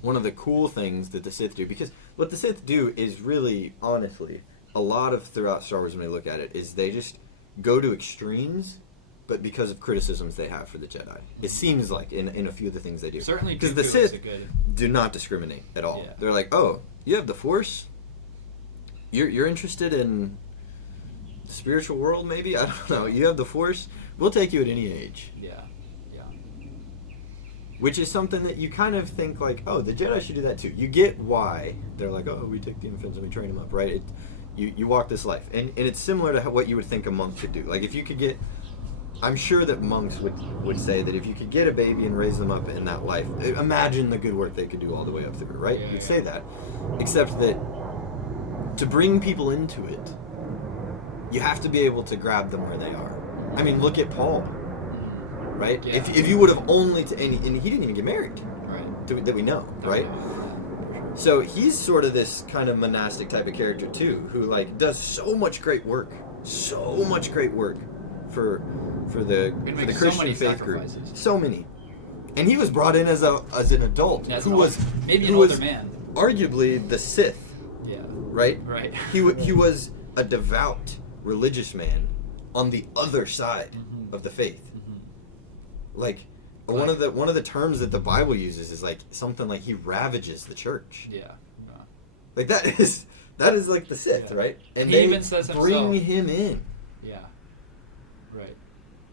one of the cool things that the Sith do, because what the Sith do is really, honestly, a lot of throughout Star Wars when we look at it, is they just go to extremes, but because of criticisms they have for the Jedi. It seems like in a few of the things they do. Certainly because the Sith do not discriminate at all. Yeah. They're like, oh, you have the Force? You're interested in the spiritual world, maybe? I don't know. You have the Force? We'll take you at any age. Yeah. Which is something that you kind of think like, oh, the Jedi should do that too. You get why they're like, oh, we take the infants and we train them up, right? You walk this life. And it's similar to what you would think a monk could do. Like if you could get, I'm sure that monks would say that if you could get a baby and raise them up in that life, imagine the good work they could do all the way up through, right? You'd say that. Except that to bring people into it, you have to be able to grab them where they are. I mean, look at Paul. Right? Yeah. If you would have only... and he didn't even get married. Right. That we know, right? So he's sort of this kind of monastic type of character, too, who, like, does so much great work. So much great work for the Christian faith group. So many. And he was brought in as an adult. Who was older man. Arguably the Sith. Yeah. Right? Right. He was a devout religious man on the other side of the faith. Like one of the terms that the Bible uses is like something like he ravages the church. Yeah. Like that is like the Sith, right? And he even says himself, bring him in. Yeah. Right.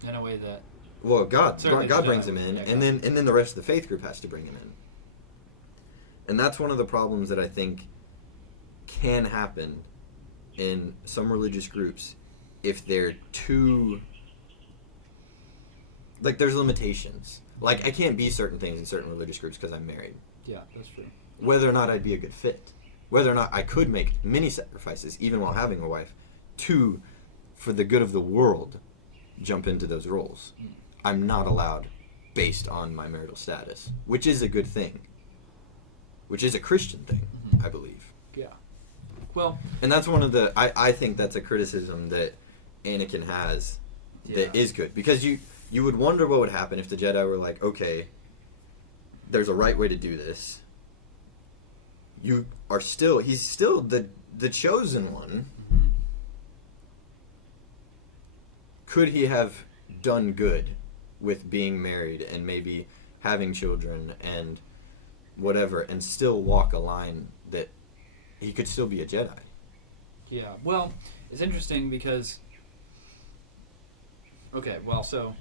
In a way that God brings him in, and then the rest of the faith group has to bring him in. And that's one of the problems that I think can happen in some religious groups if they're too... Like, there's limitations. Like, I can't be certain things in certain religious groups because I'm married. Yeah, that's true. Whether or not I'd be a good fit. Whether or not I could make many sacrifices, even while having a wife, for the good of the world, jump into those roles. I'm not allowed based on my marital status, which is a good thing. Which is a Christian thing, I believe. Yeah. Well... And that's one of the... I think that's a criticism that Anakin has that is good. Because you would wonder what would happen if the Jedi were like, okay, there's a right way to do this. He's still the chosen one. Could he have done good with being married and maybe having children and whatever and still walk a line that he could still be a Jedi? Yeah, well, it's interesting because... Okay, well, so...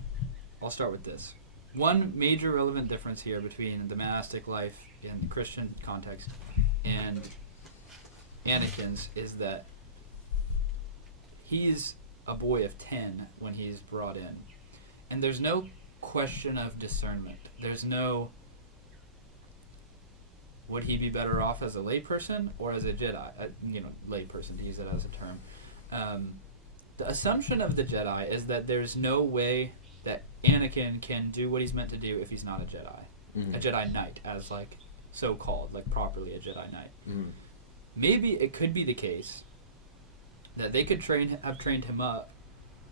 I'll start with this. One major relevant difference here between the monastic life in the Christian context and Anakin's is that he's a boy of 10 when he's brought in. And there's no question of discernment. There's no, would he be better off as a layperson or as a Jedi? Layperson, to use that as a term. The assumption of the Jedi is that there's no way that Anakin can do what he's meant to do if he's not a Jedi. A Jedi Knight, as like so-called, like properly a Jedi Knight. Maybe it could be the case that they could have trained him up,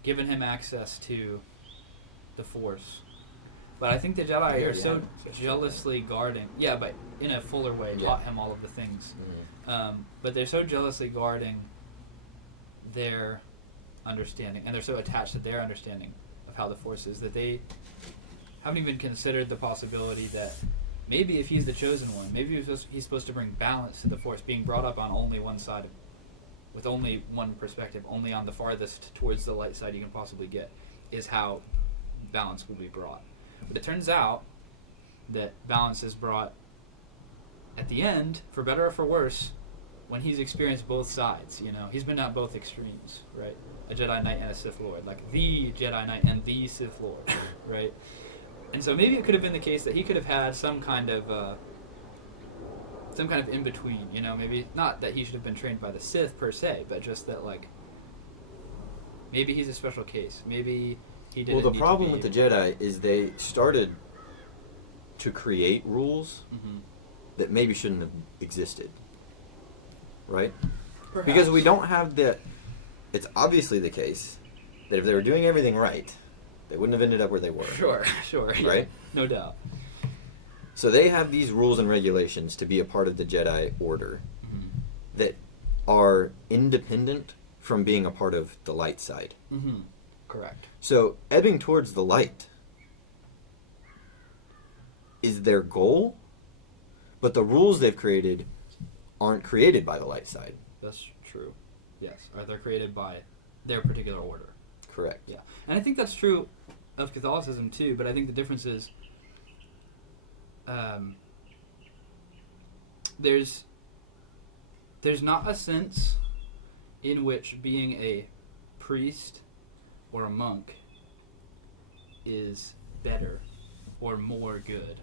given him access to the Force. But I think the Jedi are so jealously guarding... Yeah, but in a fuller way, taught him all of the things. But they're so jealously guarding their understanding, and they're so attached to their understanding of how the Force is, that they haven't even considered the possibility that maybe if he's the chosen one, maybe he's supposed to bring balance to the Force, being brought up on only one side, with only one perspective, only on the farthest towards the light side you can possibly get. is how balance will be brought. But it turns out that balance is brought at the end, for better or for worse, when he's experienced both sides. He's been at both extremes, right? A Jedi Knight and a Sith Lord, like the Jedi Knight and the Sith Lord, right? And so maybe it could have been the case that he could have had some kind of in between. Maybe not that he should have been trained by the Sith per se, but just that like maybe he's a special case. Maybe he didn't. Well, the problem with the Jedi is they started to create rules that maybe shouldn't have existed, right? Perhaps. Because we don't have the. It's obviously the case that if they were doing everything right, they wouldn't have ended up where they were. Sure. Right? Yeah, no doubt. So they have these rules and regulations to be a part of the Jedi Order that are independent from being a part of the light side. Correct. So ebbing towards the light is their goal, but the rules they've created aren't created by the light side. That's true. Yes. Or they're created by their particular order. Correct. Yeah. And I think that's true of Catholicism too, but I think the difference is there's not a sense in which being a priest or a monk is better or more good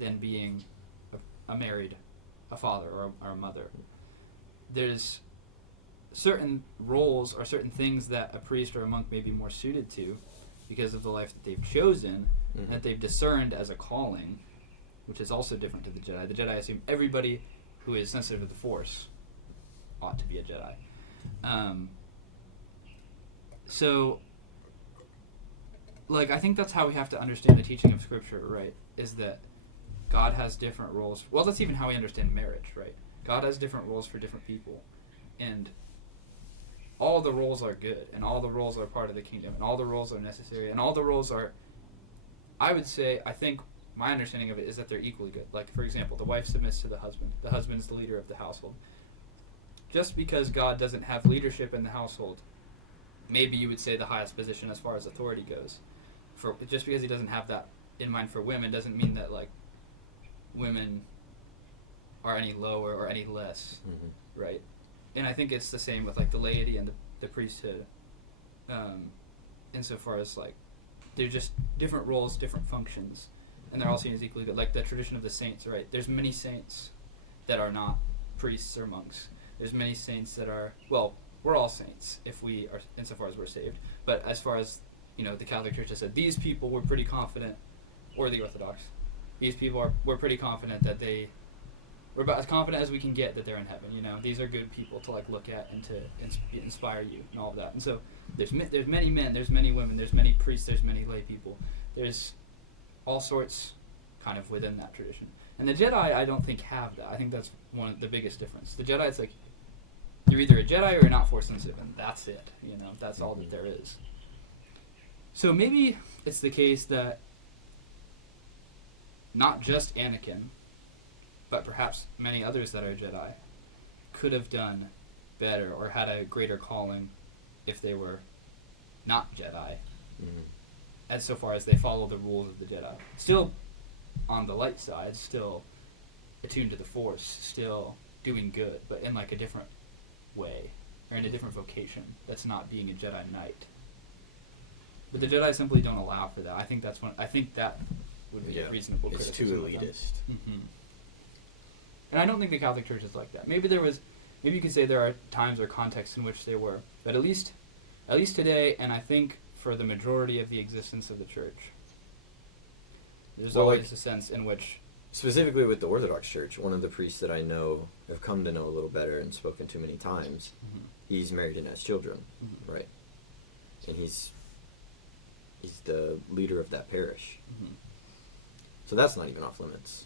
than being a father or a mother. There's certain roles or certain things that a priest or a monk may be more suited to because of the life that they've chosen and that they've discerned as a calling, which is also different to the Jedi. The Jedi assume everybody who is sensitive to the Force ought to be a Jedi. So, like, I think that's how we have to understand the teaching of Scripture, right? Is that God has different roles. Well, that's even how we understand marriage, right? God has different roles for different people. And all the roles are good, and all the roles are part of the kingdom, and all the roles are necessary, and all the roles are, I think my understanding of it is that they're equally good. Like, for example, the wife submits to the husband's the leader of the household. Just because God doesn't have leadership in the household, maybe you would say the highest position as far as authority goes. Just because he doesn't have that in mind for women doesn't mean that, like, women are any lower or any less, right? And I think it's the same with, like, the laity and the priesthood, insofar as, like, they're just different roles, different functions, and they're all seen as equally good. Like the tradition of the saints, right? There's many saints that are not priests or monks. There's many saints that are, well, we're all saints if we are, insofar as we're saved. But as far as, the Catholic Church has said, these people were pretty confident, or the Orthodox, these people were pretty confident that we're about as confident as we can get that they're in heaven. These are good people to, like, look at and to inspire you and all of that. And so there's many men, there's many women, there's many priests, there's many lay people. There's all sorts kind of within that tradition. And the Jedi, I don't think, have that. I think that's one of the biggest difference. The Jedi, it's like, you're either a Jedi or you're not Force sensitive, and that's it. That's all that there is. So maybe it's the case that not just Anakin, but perhaps many others that are Jedi could have done better or had a greater calling if they were not Jedi, as so far as they follow the rules of the Jedi. Still on the light side, still attuned to the Force, still doing good, but in, like, a different way, or in a different vocation that's not being a Jedi Knight. But the Jedi simply don't allow for that. I think that would be a reasonable criticism. It's too elitist. And I don't think the Catholic Church is like that. Maybe you could say there are times or contexts in which they were, but at least today, and I think for the majority of the existence of the Church, there's always a sense in which, specifically with the Orthodox Church, one of the priests that I know, have come to know a little better and spoken to many times, he's married and has children, right? And he's the leader of that parish. So that's not even off limits.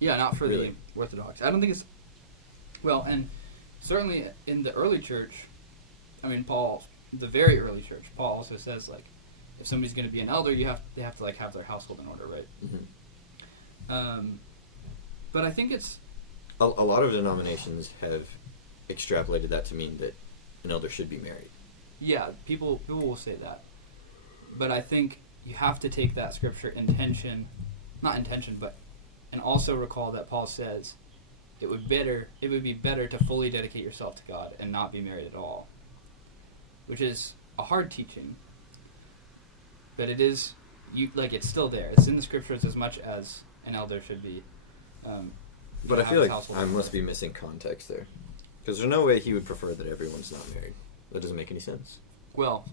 Yeah, not for the Orthodox. I don't think it's... Well, and certainly in the early church, I mean, the very early church, Paul also says, like, if somebody's going to be an elder, they have to, like, have their household in order, right? But I think it's... A lot of denominations have extrapolated that to mean that an elder should be married. Yeah, people will say that. But I think you have to take that scripture and also recall that Paul says it would be better to fully dedicate yourself to God and not be married at all, which is a hard teaching. But it is it's still there. It's in the scriptures as much as an elder should be. But I feel like I must be missing context there, because there's no way he would prefer that everyone's not married. That doesn't make any sense. Well,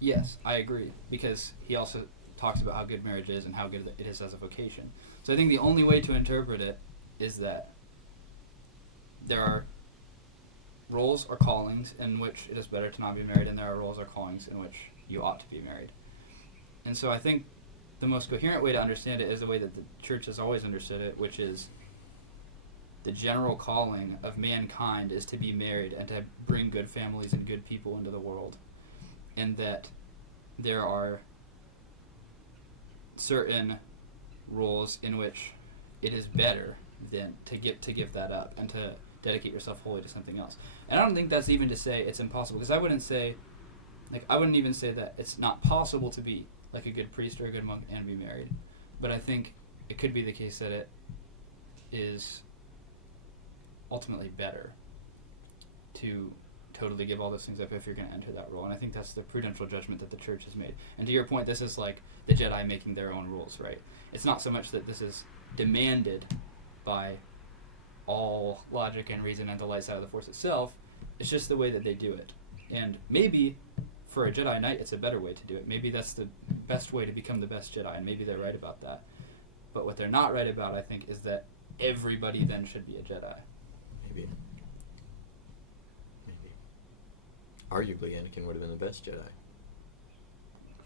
yes, I agree, because he also talks about how good marriage is and how good it is as a vocation. So I think the only way to interpret it is that there are roles or callings in which it is better to not be married, and there are roles or callings in which you ought to be married. And so I think the most coherent way to understand it is the way that the church has always understood it, which is the general calling of mankind is to be married and to bring good families and good people into the world. And that there are certain roles in which it is better than to give that up and to dedicate yourself wholly to something else. And I don't think that's even to say it's impossible, because I wouldn't even say that it's not possible to be like a good priest or a good monk and be married. But I think it could be the case that it is ultimately better to totally give all those things up if you're going to enter that role. And I think that's the prudential judgment that the church has made. And to your point, this is like the Jedi making their own rules, right? It's not so much that this is demanded by all logic and reason and the light side of the Force itself. It's just the way that they do it. And maybe for a Jedi Knight, it's a better way to do it. Maybe that's the best way to become the best Jedi, and maybe they're right about that. But what they're not right about, I think, is that everybody then should be a Jedi. Maybe. Arguably, Anakin would have been the best Jedi.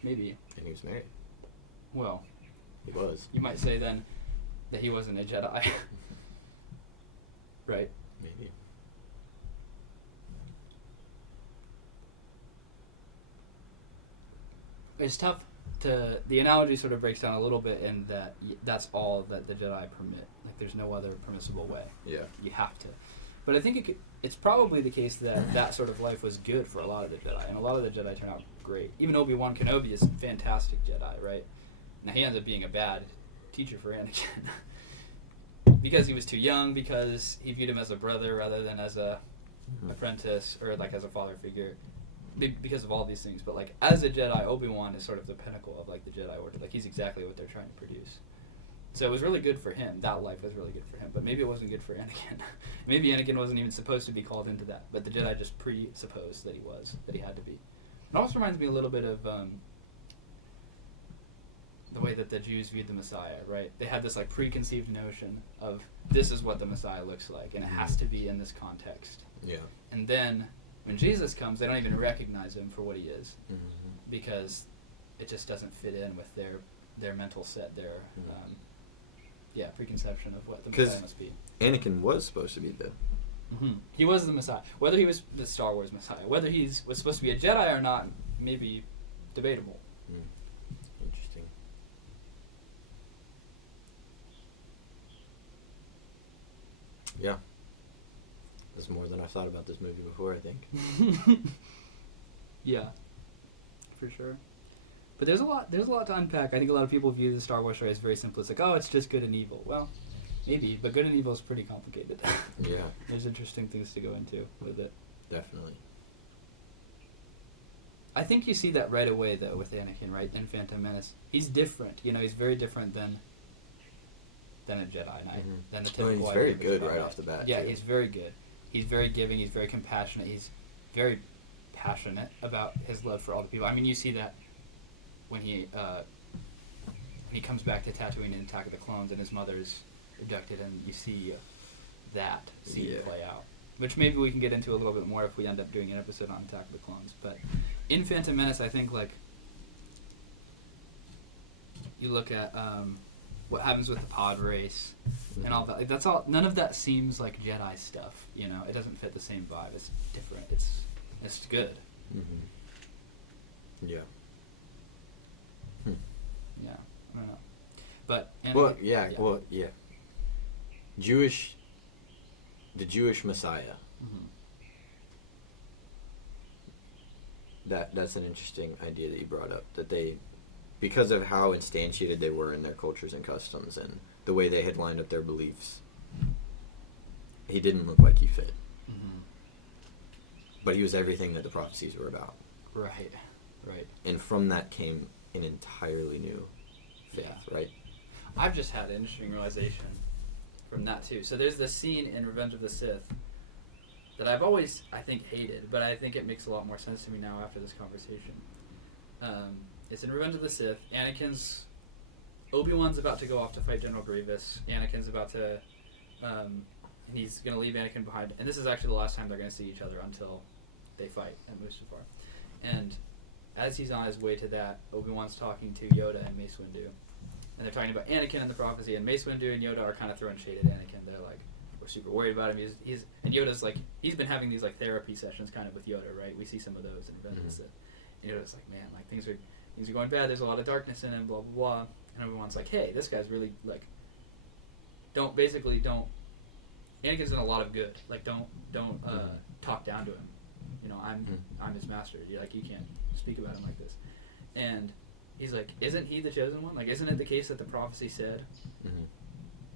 Maybe. And he was married. Well, he was. You might say then that he wasn't a Jedi. Right? Maybe. It's tough to... The analogy sort of breaks down a little bit in that that's all that the Jedi permit. Like, there's no other permissible way. Yeah. You have to. But I think it's probably the case that that sort of life was good for a lot of the Jedi, and a lot of the Jedi turn out great. Even Obi-Wan Kenobi is a fantastic Jedi, right? Now, he ends up being a bad teacher for Anakin. Because he was too young, because he viewed him as a brother rather than as a apprentice, or like as a father figure. Because of all these things. But like, as a Jedi, Obi-Wan is sort of the pinnacle of like the Jedi Order. Like, he's exactly what they're trying to produce. So it was really good for him. That life was really good for him. But maybe it wasn't good for Anakin. Maybe Anakin wasn't even supposed to be called into that. But the Jedi just presupposed that he had to be. It almost reminds me a little bit of the way that the Jews viewed the Messiah, right? They had this like preconceived notion of this is what the Messiah looks like, and it has to be in this context. Yeah. And then when Jesus comes, they don't even recognize him for what he is, because it just doesn't fit in with their mental set, their preconception of what the Messiah must be. Anakin was supposed to be the... He was the Messiah. Whether he was the Star Wars Messiah, whether he was supposed to be a Jedi or not, maybe debatable. Interesting. Yeah. That's more than I've thought about this movie before, I think. Yeah. For sure. But there's a lot to unpack. I think a lot of people view the Star Wars story as very simplistic. Oh, it's just good and evil. Well, maybe, but good and evil is pretty complicated. Yeah. There's interesting things to go into with it. Definitely. I think you see that right away, though, with Anakin, right, in Phantom Menace. He's different. You know, he's very different than a Jedi Knight, than the typical. He's very good right off the bat. Yeah, he's very good. He's very giving. He's very compassionate. He's very passionate about his love for all the people. I mean, you see that when he comes back to Tatooine in Attack of the Clones and his mother's abducted, and you see that scene play out. Which maybe we can get into a little bit more if we end up doing an episode on Attack of the Clones. But in Phantom Menace, I think, like, you look at what happens with the pod race and all that. Like, that's all. None of that seems like Jedi stuff. You know, it doesn't fit the same vibe. It's different. It's good. Yeah. Yeah, I don't know. But the Jewish Messiah. That's an interesting idea that you brought up. That they because of how instantiated they were in their cultures and customs and the way they had lined up their beliefs, he didn't look like he fit. Mm-hmm. But he was everything that the prophecies were about. Right. And from that came an entirely new faith, right? I've just had an interesting realization from that too. So there's this scene in Revenge of the Sith that I've always, I think, hated, but I think it makes a lot more sense to me now after this conversation. It's in Revenge of the Sith. Obi-Wan's about to go off to fight General Grievous. Anakin's about to, and he's going to leave Anakin behind. And this is actually the last time they're going to see each other until they fight at Mustafar. And as he's on his way to that, Obi-Wan's talking to Yoda and Mace Windu. And they're talking about Anakin and the prophecy, and Mace Windu and Yoda are kind of throwing shade at Anakin. They're like, we're super worried about him. And Yoda's like, he's been having these like therapy sessions kind of with Yoda, right? We see some of those in Revenge of the Sith. And Yoda's like, man, like things are going bad. There's a lot of darkness in him, blah blah blah. And everyone's like, hey, this guy's really like, don't. Anakin's done a lot of good. Like, don't talk down to him. You know, I'm his master. You can't speak about him like this. And he's like, isn't he the chosen one? Like, isn't it the case that the prophecy said? Mm-hmm.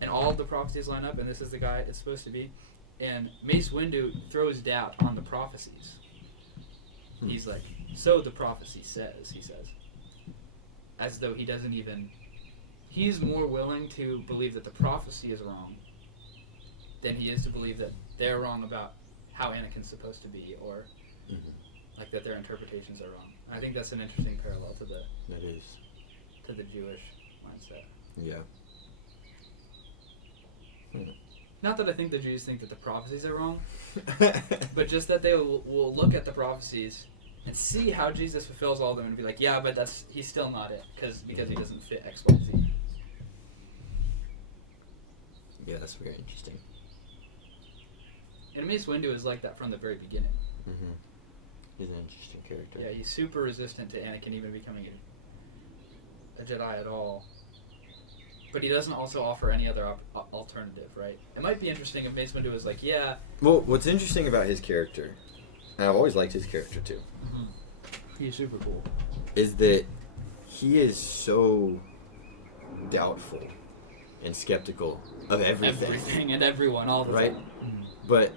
And all of the prophecies line up, and this is the guy it's supposed to be. And Mace Windu throws doubt on the prophecies. He's like, so the prophecy says, he says. As though he doesn't even... He's more willing to believe that the prophecy is wrong than he is to believe that they're wrong about how Anakin's supposed to be, or like that their interpretations are wrong. I think that's an interesting parallel to the Jewish mindset. Yeah. Not that I think the Jews think that the prophecies are wrong, but just that they will look at the prophecies and see how Jesus fulfills all of them and be like, yeah, but he's still not it because he doesn't fit X, Y, Z. Yeah, that's very interesting. And Mace Windu is like that from the very beginning. Mm-hmm. He's an interesting character. Yeah, he's super resistant to Anakin even becoming a Jedi at all. But he doesn't also offer any other alternative, right? It might be interesting if Mace Windu was like, yeah... Well, what's interesting about his character, and I've always liked his character too, he's super cool, is that he is so doubtful and skeptical of everything. Everything and everyone all the right? time. But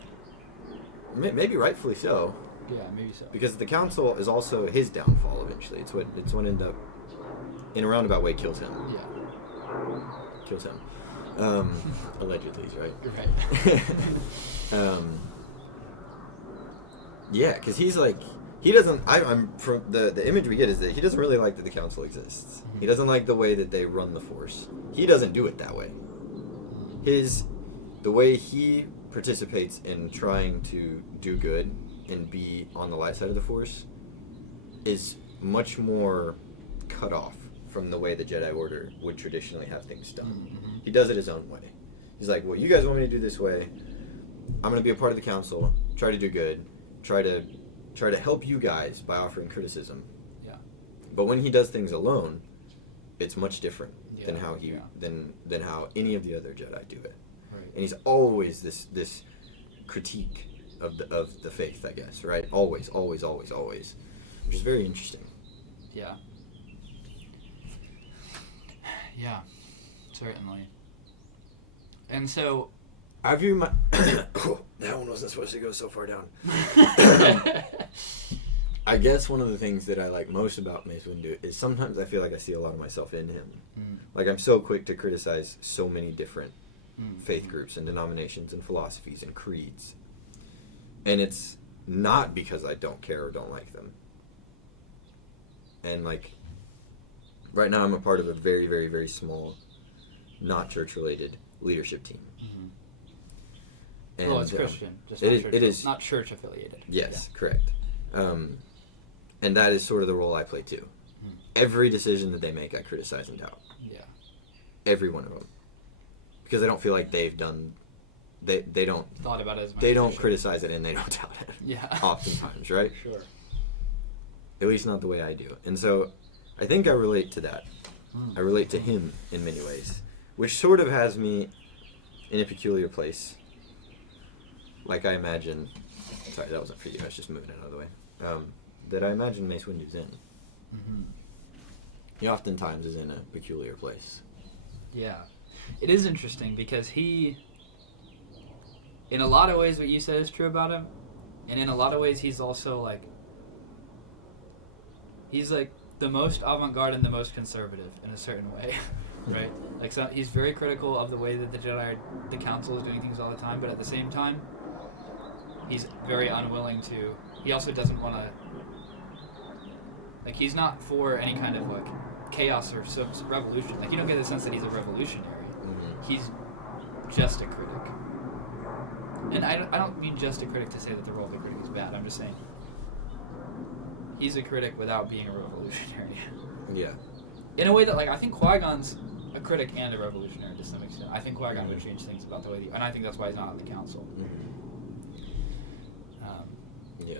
maybe rightfully so. Yeah, maybe so. Because the council is also his downfall eventually. It's what ended up, in a roundabout way, kills him. Yeah. Kills him. Allegedly, right? Right. Yeah, because he's like, he doesn't, I'm from the image we get is that he doesn't really like that the council exists. Mm-hmm. He doesn't like the way that they run the force. He doesn't do it that way. The way he participates in trying to do good and be on the light side of the force is much more cut off from the way the Jedi Order would traditionally have things done. Mm-hmm. He does it his own way. He's like, well, you guys want me to do this way. I'm going to be a part of the council, try to do good, try to help you guys by offering criticism. Yeah. But when he does things alone, it's much different than how than how any of the other Jedi do it. Right. And he's always this critique of the faith, I guess, right? Always, which is very interesting. Yeah. Yeah, certainly. And so, I view my that one wasn't supposed to go so far down. I guess one of the things that I like most about Mace Windu is sometimes I feel like I see a lot of myself in him. Like, I'm so quick to criticize so many different faith groups and denominations and philosophies and creeds. And it's not because I don't care or don't like them. And, like, right now I'm a part of a very, very, very small, not church-related leadership team. Mm-hmm. And, well, it's Christian. Just it is not church-affiliated. Yes, correct. And that is sort of the role I play, too. Every decision that they make, I criticize and doubt. Yeah. Every one of them. Because I don't feel like they've done... They don't... Thought about it as much. They don't criticize it and they don't doubt it. Yeah. Oftentimes, right? Sure. At least not the way I do. And so, I think I relate to that. I relate to him in many ways. Which sort of has me in a peculiar place. Like I imagine... Sorry, that wasn't for you. I was just moving it out of the way. That I imagine Mace Windu's in. He oftentimes is in a peculiar place. Yeah. It is interesting because he, in a lot of ways what you said is true about him, and in a lot of ways he's also like, he's like the most avant-garde and the most conservative in a certain way, right? Like, so he's very critical of the way that the council is doing things all the time, but at the same time, he's very unwilling to, he also doesn't want to, like, he's not for any kind of, like, chaos or revolution. Like, you don't get the sense that he's a revolutionary. Mm-hmm. He's just a critic. And I don't mean just a critic to say that the role of a critic is bad. I'm just saying he's a critic without being a revolutionary. Yeah. In a way that, like, I think Qui-Gon's a critic and a revolutionary to some extent. I think Qui-Gon would change things about the way, and I think that's why he's not on the council. Mm-hmm. Yeah.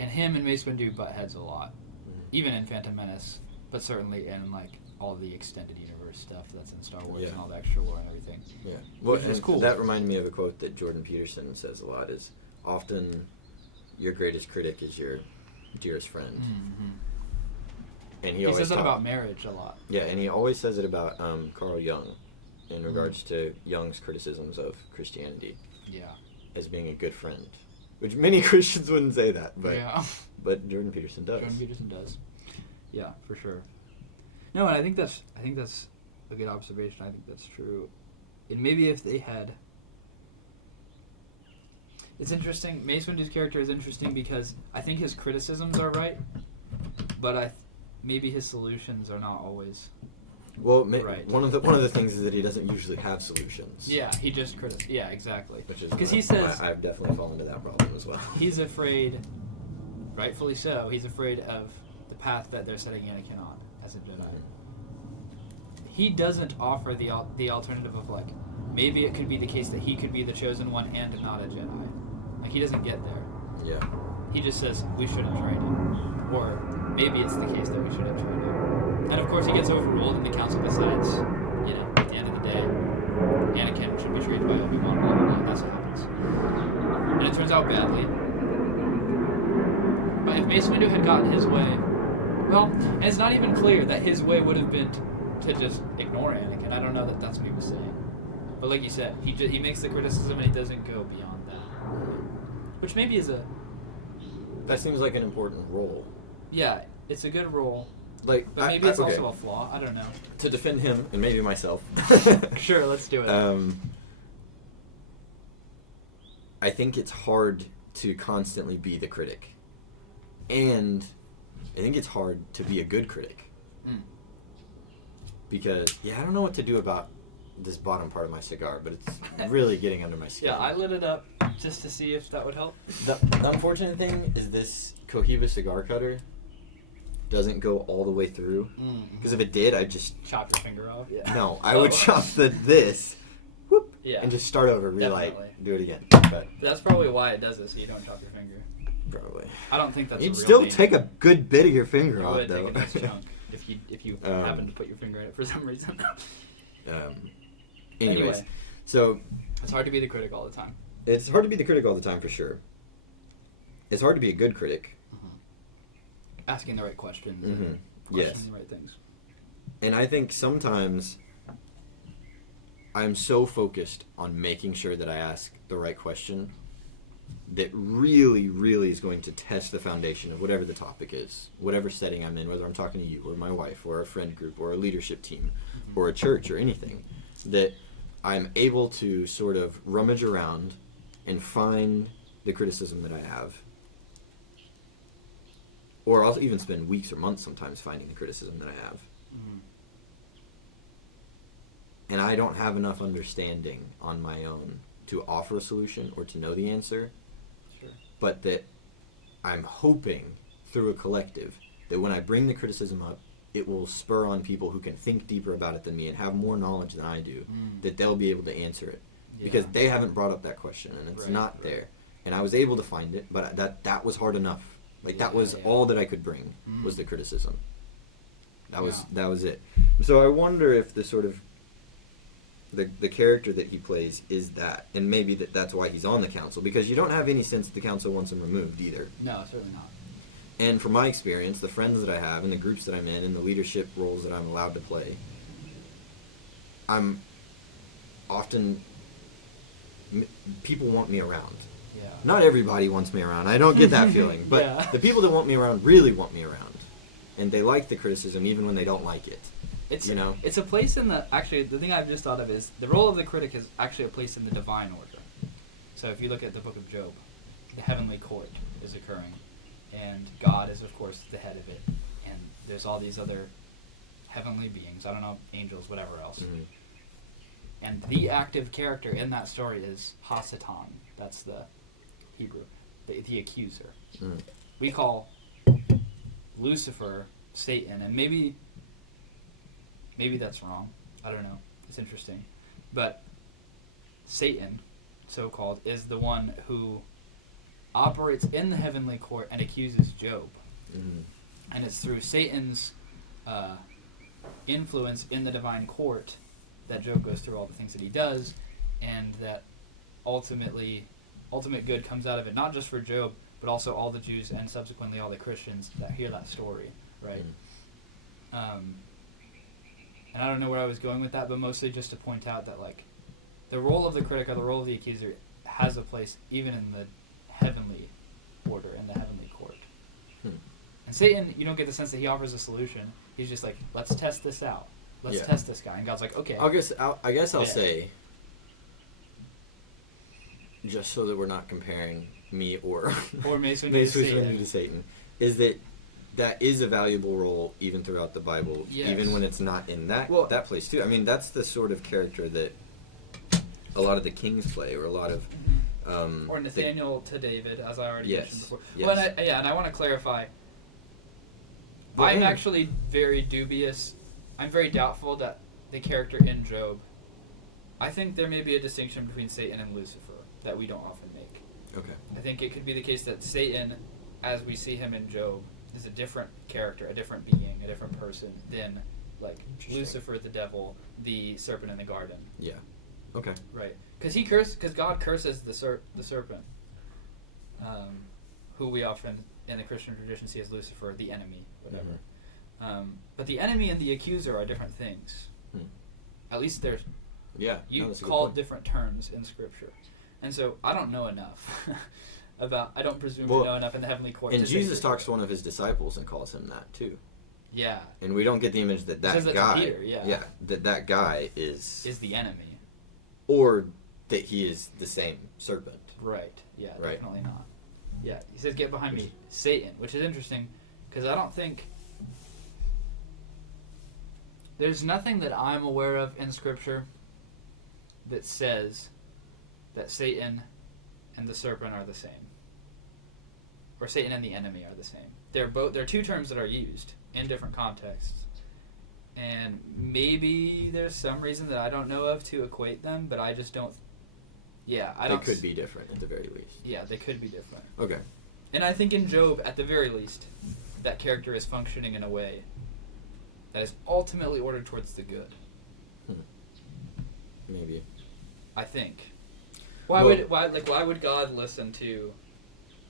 And him and Mace Windu butt heads a lot, Mm-hmm. even in Phantom Menace, but certainly in, like, all the extended universe stuff that's in Star Wars and all the extra lore and everything. Yeah. Well, Which is cool. That reminded me of a quote that Jordan Peterson says a lot, is often your greatest critic is your dearest friend. Mm-hmm. And He says that about marriage a lot. Yeah, and he always says it about Carl Jung in regards to Jung's criticisms of Christianity. Yeah. As being a good friend. Which many Christians wouldn't say that, but yeah. But Jordan Peterson does. Jordan Peterson does. Yeah, for sure. No, and I think that's a good observation. I think that's true. And maybe if they had, it's interesting. Mace Windu's character is interesting because I think his criticisms are right, but maybe his solutions are not always. Well, right. One of the things is that he doesn't usually have solutions. Yeah, he just Yeah, exactly. Which is because he says I've definitely fallen into that problem as well. He's afraid, rightfully so. He's afraid of the path that they're setting Anakin on as a Jedi. He doesn't offer the alternative of, like, maybe it could be the case that he could be the chosen one and not a Jedi. Like, he doesn't get there. Yeah. He just says we shouldn't train him, or maybe it's the case that we shouldn't train him. And of course, he gets overruled, and the council decides, you know, at the end of the day, Anakin should be trained by Obi-Wan. Blah, blah, blah. That's what happens, and it turns out badly. But if Mace Windu had gotten his way, well, and it's not even clear that his way would have been to just ignore Anakin. I don't know that that's what he was saying. But like you said, he makes the criticism and he doesn't go beyond that. Which maybe is That seems like an important role. Yeah, it's a good role. Like, but maybe it's also a flaw. I don't know. To defend him, and maybe myself. Sure, let's do it. I think it's hard to constantly be the critic. And I think it's hard to be a good critic. Mm. Because, I don't know what to do about this bottom part of my cigar, but it's really getting under my skin. Yeah, I lit it up just to see if that would help. The unfortunate thing is this Cohiba cigar cutter doesn't go all the way through. Because if it did, I'd just... Chop your finger off? Yeah. No, I would chop this, whoop, yeah, and just start over, relight, do it again. But that's probably why it does it, so you don't chop your finger. Probably. I don't think that's You'd a real still thing. take a good bit of your finger you off, would though. take a nice chunk if you happen to put your finger in it for some reason. Anyways, so... It's hard to be the critic all the time. It's hard to be the critic all the time, for sure. It's hard to be a good critic. Asking the right questions. Mm-hmm. Questioning the right things. And I think sometimes I'm so focused on making sure that I ask the right question that really, really is going to test the foundation of whatever the topic is, whatever setting I'm in, whether I'm talking to you or my wife or a friend group or a leadership team or a church or anything, that I'm able to sort of rummage around and find the criticism that I have. Or I'll even spend weeks or months sometimes finding the criticism that I have. And I don't have enough understanding on my own to offer a solution or to know the answer. Sure. But that I'm hoping through a collective that when I bring the criticism up, it will spur on people who can think deeper about it than me and have more knowledge than I do, that they'll be able to answer it. Yeah. Because they haven't brought up that question and it's not there. And I was able to find it, but that was hard enough. Like, that was all that I could bring, was the criticism. That was it. So I wonder if the sort of the character that he plays is that, and maybe that's why he's on the council, because you don't have any sense that the council wants him removed either. No, certainly not. And from my experience, the friends that I have and the groups that I'm in and the leadership roles that I'm allowed to play, I'm often... people want me around. Yeah. Not everybody wants me around. I don't get that feeling. But Yeah. the people that want me around really want me around. And they like the criticism even when they don't like it. It's, you know? It's a place in the... Actually, the thing I've just thought of is the role of the critic is actually a place in the divine order. So if you look at the book of Job, the heavenly court is occurring. And God is, of course, the head of it. And there's all these other heavenly beings. I don't know, angels, whatever else. Mm-hmm. And the active character in that story is Hasatan. That's the Hebrew, the accuser. Mm. We call Lucifer Satan, and maybe that's wrong. I don't know. It's interesting. But Satan, so-called, is the one who operates in the heavenly court and accuses Job. Mm. And it's through Satan's influence in the divine court that Job goes through all the things that he does, and that ultimate good comes out of it, not just for Job, but also all the Jews and subsequently all the Christians that hear that story, right? And I don't know where I was going with that, but mostly just to point out that, like, the role of the critic or the role of the accuser has a place even in the heavenly order, in the heavenly court. And Satan, you don't get the sense that he offers a solution. He's just like, let's test this out. Let's test this guy. And God's like, okay. I guess I'll say, just so that we're not comparing me or Mace Windu to Satan, is that is a valuable role even throughout the Bible, even when it's not in that place too. I mean, that's the sort of character that a lot of the kings play, or a lot of... or Nathaniel to David, as I already mentioned before. Yes. Well, and I want to clarify. I'm actually very dubious. I'm very doubtful that the character in Job... I think there may be a distinction between Satan and Lucifer that we don't often make. Okay. I think it could be the case that Satan, as we see him in Job, is a different character, a different being, a different person than, like, Lucifer, the devil, the serpent in the garden. Yeah. Okay. Right. Because God curses the serpent, who we often in the Christian tradition see as Lucifer, the enemy, whatever. Mm-hmm. But the enemy and the accuser are different things. At least there's called different terms in Scripture, and so I don't know enough about. I don't presume to know enough in the heavenly court. And Jesus talks to one of his disciples and calls him that too. Yeah. And we don't get the image that guy, Peter, that guy is the enemy, or that he is the same serpent. Right. Yeah. Right. Definitely not. Yeah. He says, "Get behind me, Satan," which is interesting because I don't think there's nothing that I'm aware of in Scripture that says that Satan and the serpent are the same, or Satan and the enemy are the same. They're two terms that are used in different contexts, and maybe there's some reason that I don't know of to equate them, but I just don't. Yeah, I don't. They could be different at the very least. Yeah, they could be different. Okay. And I think in Job, at the very least, that character is functioning in a way that is ultimately ordered towards the good. Maybe. I think. Why would God listen to,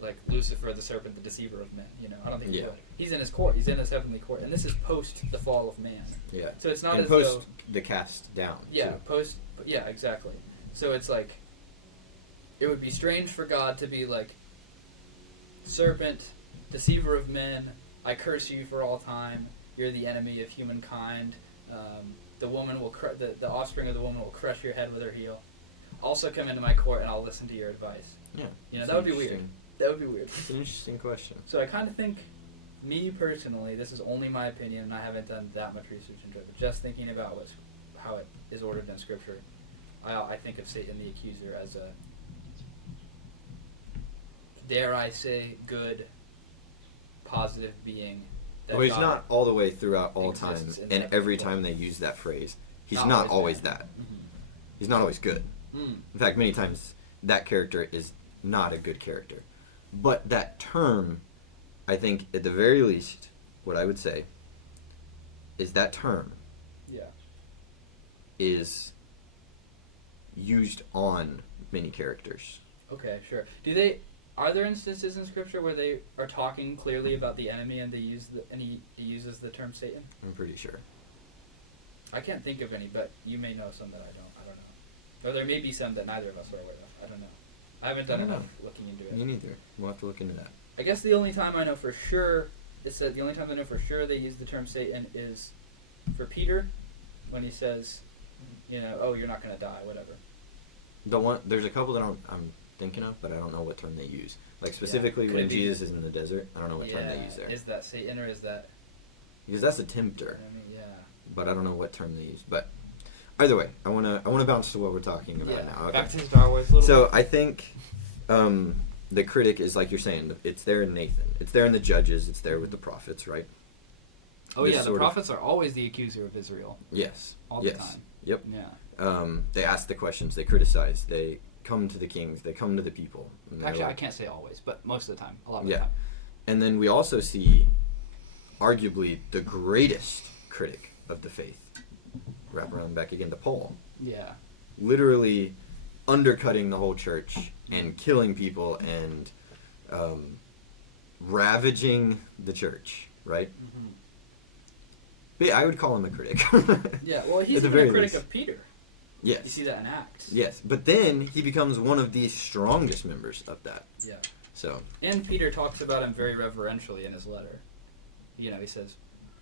like, Lucifer, the serpent, the deceiver of men? You know, I don't think he would. He's in his court. He's in his heavenly court, and this is post the fall of man. Yeah. So it's not and as post though the cast down. Yeah. Too. Post. Yeah. Exactly. So it's like, it would be strange for God to be like, serpent, deceiver of men, I curse you for all time. You're the enemy of humankind. The woman will the offspring of the woman will crush your head with her heel. Also come into my court and I'll listen to your advice. Yeah. You know, that would be weird. That would be weird. It's an interesting question. So I kind of think, me personally, this is only my opinion, and I haven't done that much research into it, but just thinking about how it is ordered in Scripture, I think of Satan the accuser as a, dare I say, good, positive being. Well, he's not all the way throughout all time, and every time they use that phrase, he's not always that. Mm-hmm. He's not always good. In fact, many times that character is not a good character. But that term, I think, at the very least, what I would say is that term is used on many characters. Okay, sure. Do they... Are there instances in Scripture where they are talking clearly about the enemy and he uses the term Satan? I'm pretty sure. I can't think of any, but you may know some that I don't know. Or there may be some that neither of us are aware of. I don't know. I haven't done enough looking into it. Me neither. We'll have to look into that. I guess the only time I know for sure the only time I know for sure they use the term Satan is for Peter, when he says, oh, you're not going to die, whatever. There's a couple that I'm thinking of, but I don't know what term they use. Like specifically when Jesus is in the desert, I don't know what term they use there. Is that Satan or is that? Because that's a tempter. Yeah. But I don't know what term they use. But either way, I wanna bounce to what we're talking about now. Okay. Back to Star Wars a little So bit. I think the critic is, like you're saying, it's there in Nathan. It's there in the judges. It's there with the prophets, right? Oh yeah, the prophets are always the accuser of Israel. Yes. All the time. Yep. Yeah. They ask the questions. They criticize. They come to the kings. They come to the people. Actually, I can't say always, but most of the time. A lot of the yeah. time. And then we also see, arguably, the greatest critic of the faith. Wrap around back again to Paul. Yeah. Literally undercutting the whole church and killing people and ravaging the church, right? Mm-hmm. But yeah, I would call him a critic. Yeah, well, he's even a critic of Peter. Yes. You see that in Acts. Yes, but then he becomes one of the strongest members of that. Yeah. So. And Peter talks about him very reverentially in his letter. He says,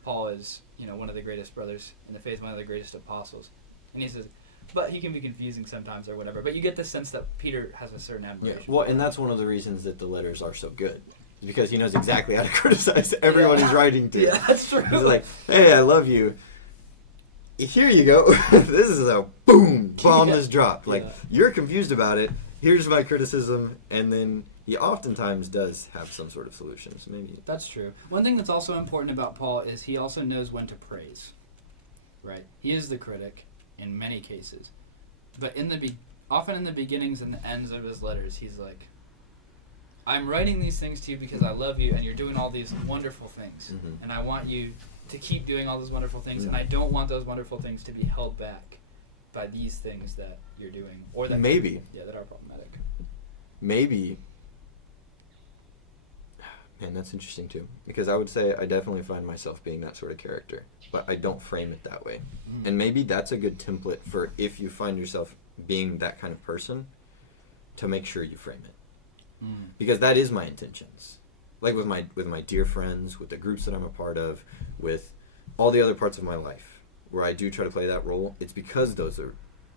Paul is, one of the greatest brothers in the faith, one of the greatest apostles. And he says, but he can be confusing sometimes or whatever. But you get the sense that Peter has a certain admiration. Yeah. Well, and that's one of the reasons that the letters are so good. Because he knows exactly how to criticize everyone he's writing to. Yeah, that's true. He's like, hey, I love you. Here you go. This is a boom, bomb is dropped. Like, you're confused about it. Here's my criticism. And then he oftentimes does have some sort of solutions. Maybe. That's true. One thing that's also important about Paul is he also knows when to praise. Right? He is the critic in many cases. But often in the beginnings and the ends of his letters, he's like, I'm writing these things to you because I love you and you're doing all these wonderful things. Mm-hmm. And I want you to keep doing all those wonderful things. Mm-hmm. And I don't want those wonderful things to be held back by these things that you're doing. Or that that are problematic. Maybe. Man, that's interesting too. Because I would say I definitely find myself being that sort of character. But I don't frame it that way. Mm. And maybe that's a good template for if you find yourself being that kind of person, to make sure you frame it. Because that is my intentions. Like with my dear friends, with the groups that I'm a part of, with all the other parts of my life where I do try to play that role, it's because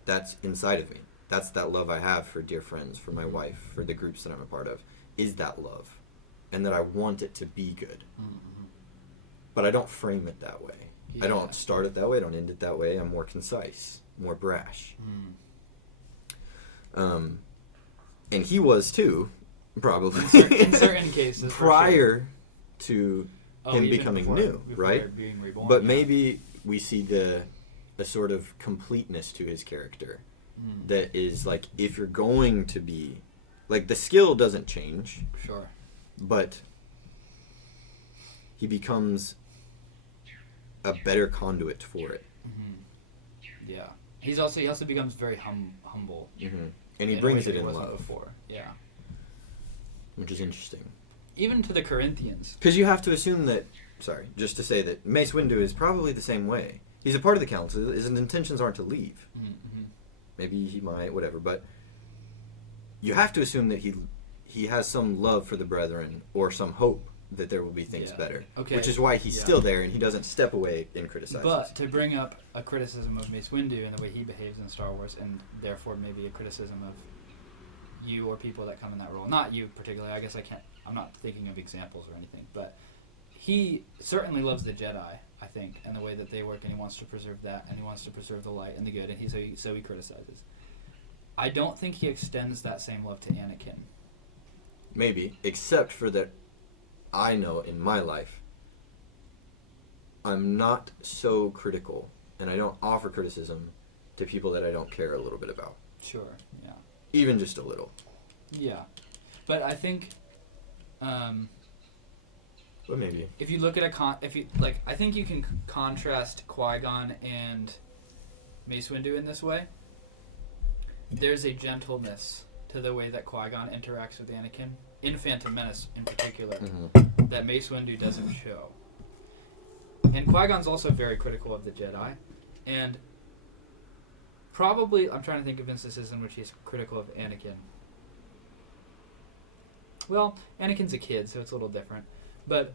that's inside of me. That's that love I have for dear friends, for my wife, for the groups that I'm a part of, is that love. And that I want it to be good. Mm-hmm. But I don't frame it that way. Yeah. I don't start it that way, I don't end it that way. I'm more concise, more brash. And he was too. Probably. In certain cases. Prior to him becoming new, right? Being reborn, but maybe we see a sort of completeness to his character that is like, if you're going to be, like, the skill doesn't change. Sure. But he becomes a better conduit for it. Mm-hmm. Yeah. He also becomes very humble. Mm-hmm. And he brings it in love. Before. Yeah. Which is interesting. Even to the Corinthians. Because you have to assume that, just to say that Mace Windu is probably the same way. He's a part of the council. His intentions aren't to leave. Mm-hmm. Maybe he might, whatever. But you have to assume that he has some love for the brethren or some hope that there will be things better. Okay. Which is why he's still there and he doesn't step away and criticize. But to bring up a criticism of Mace Windu and the way he behaves in Star Wars, and therefore maybe a criticism of you or people that come in that role. Not you particularly. I guess I'm not thinking of examples or anything. But he certainly loves the Jedi, I think, and the way that they work, and he wants to preserve that, and he wants to preserve the light and the good, and so he criticizes. I don't think he extends that same love to Anakin. Maybe, except for that I know in my life, I'm not so critical, and I don't offer criticism to people that I don't care a little bit about. Sure, yeah. Even just a little. Yeah. But I think... but maybe. If you look at I think you can contrast Qui-Gon and Mace Windu in this way. There's a gentleness to the way that Qui-Gon interacts with Anakin, in Phantom Menace in particular, that Mace Windu doesn't show. And Qui-Gon's also very critical of the Jedi, and probably, I'm trying to think of instances in which he's critical of Anakin. Well, Anakin's a kid, so it's a little different. But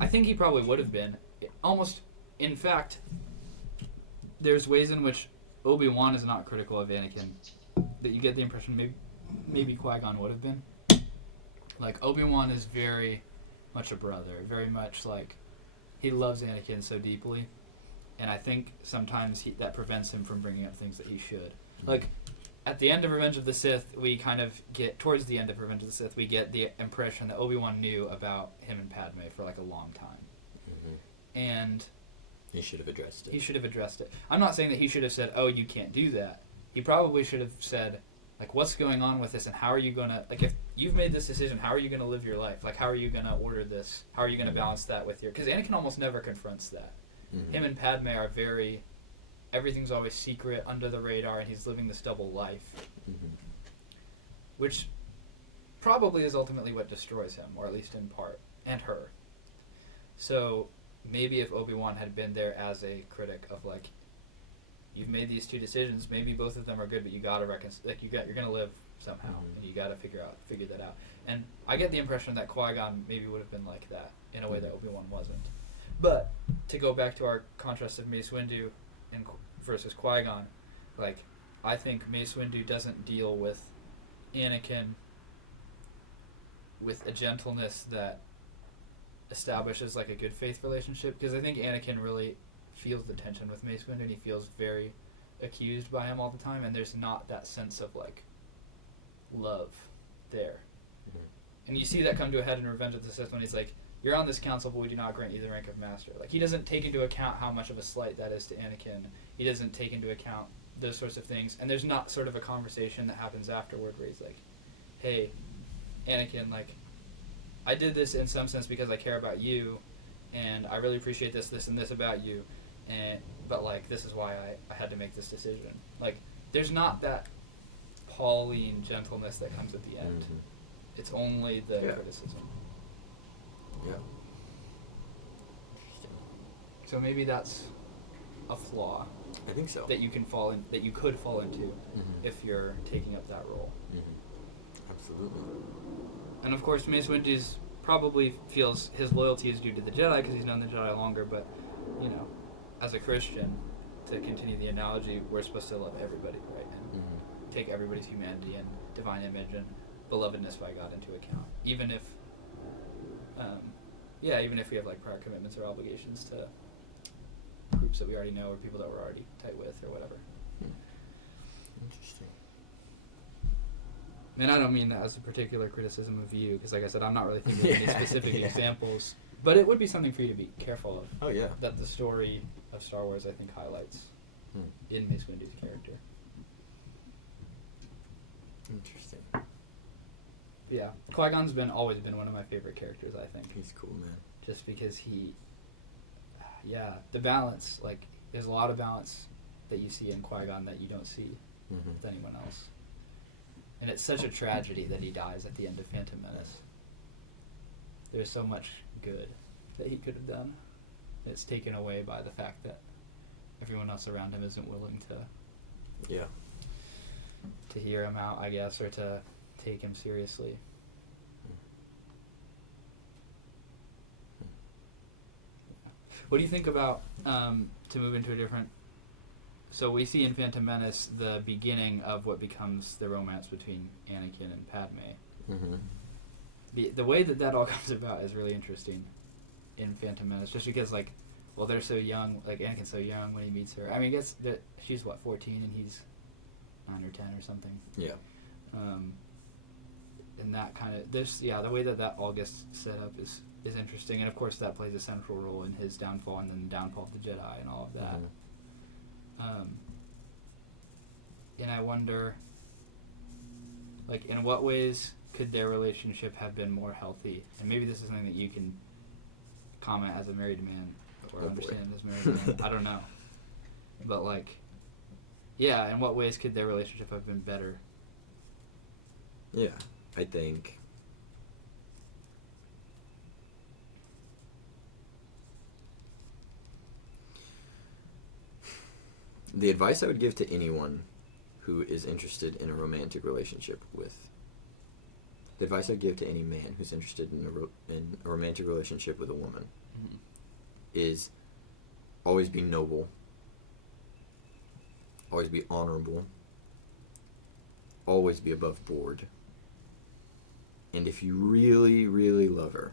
I think he probably would have been. Almost, in fact, there's ways in which Obi-Wan is not critical of Anakin that you get the impression maybe Qui-Gon would have been. Like, Obi-Wan is very much a brother, very much like, he loves Anakin so deeply, and I think sometimes that prevents him from bringing up things that he should. Like, at the end of Revenge of the Sith, we kind of get, towards the end of Revenge of the Sith, we get the impression that Obi-Wan knew about him and Padme for like a long time. And he should have addressed it. I'm not saying that he should have said, oh, you can't do that. He probably should have said, like, what's going on with this, and how are you going to, like, if you've made this decision, how are you going to live your life? Like, how are you going to order this? How are you going to balance that with your, because Anakin almost never confronts that. Him and Padme are very, everything's always secret, under the radar, and he's living this double life. Which probably is ultimately what destroys him, or at least in part, and her. So maybe if Obi-Wan had been there as a critic of, like, you've made these two decisions, maybe both of them are good, but you gotta you're gonna live somehow, and you gotta figure that out. And I get the impression that Qui-Gon maybe would have been like that in a way that Obi-Wan wasn't. But to go back to our contrast of Mace Windu versus Qui-Gon, like, I think Mace Windu doesn't deal with Anakin with a gentleness that establishes like a good faith relationship, because I think Anakin really feels the tension with Mace Windu, and he feels very accused by him all the time, and there's not that sense of like love there. And you see that come to a head in Revenge of the Sith when he's like, you're on this council, but we do not grant you the rank of master. Like, he doesn't take into account how much of a slight that is to Anakin. He doesn't take into account those sorts of things, and there's not sort of a conversation that happens afterward where he's like, hey, Anakin, like, I did this in some sense because I care about you, and I really appreciate this, and this about you, but, like, this is why I had to make this decision. Like, there's not that Pauline gentleness that comes at the end. It's only the criticism. Yeah. So maybe that's a flaw. I think so. That you could fall into if you're taking up that role. Absolutely. And of course, Mace Windu probably feels his loyalty is due to the Jedi because he's known the Jedi longer. But, you know, as a Christian, to continue the analogy, we're supposed to love everybody, right? And take everybody's humanity and divine image and belovedness by God into account, even if we have like prior commitments or obligations to groups that we already know or people that we're already tight with or whatever. Interesting. And I don't mean that as a particular criticism of you, because like I said, I'm not really thinking of any specific examples, but it would be something for you to be careful of. Oh yeah. That the story of Star Wars, I think, highlights in Mace Windu's character. Interesting. Yeah, Qui-Gon's always been one of my favorite characters, I think. He's cool, man. Just because the balance, like, there's a lot of balance that you see in Qui-Gon that you don't see with anyone else. And it's such a tragedy that he dies at the end of Phantom Menace. There's so much good that he could have done. It's taken away by the fact that everyone else around him isn't willing to hear him out, I guess, or to take him seriously. What do you think about, to move into a different... So we see in Phantom Menace the beginning of what becomes the romance between Anakin and Padme. The way that all comes about is really interesting in Phantom Menace, just because, like, well, they're so young, like, Anakin's so young when he meets her. I mean, I guess that she's, 14, and he's 9 or 10 or something. Yeah. And that kind of, the way that all gets set up is interesting, and of course that plays a central role in his downfall and then the downfall of the Jedi and all of that. And I wonder, like, in what ways could their relationship have been more healthy? And maybe this is something that you can comment as a married man, or understand as a married man. I don't know. But, like, yeah, in what ways could their relationship have been better? Yeah, I think The advice I would give to anyone who is interested in a romantic relationship with... The advice I'd give to any man who's interested in a romantic relationship with a woman is always be noble, always be honorable, always be above board. And if you really, really love her,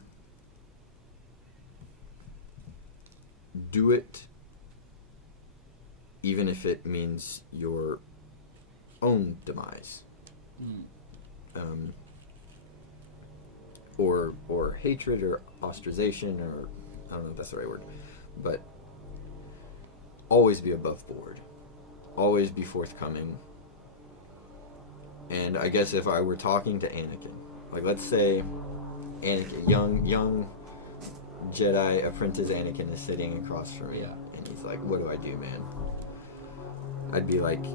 do it even if it means your own demise. Or hatred or ostracization, or I don't know if that's the right word, but always be above board. Always be forthcoming. And I guess if I were talking to Anakin, like let's say Anakin, young Jedi apprentice Anakin is sitting across from me, and he's like, what do I do, man? I'd be like,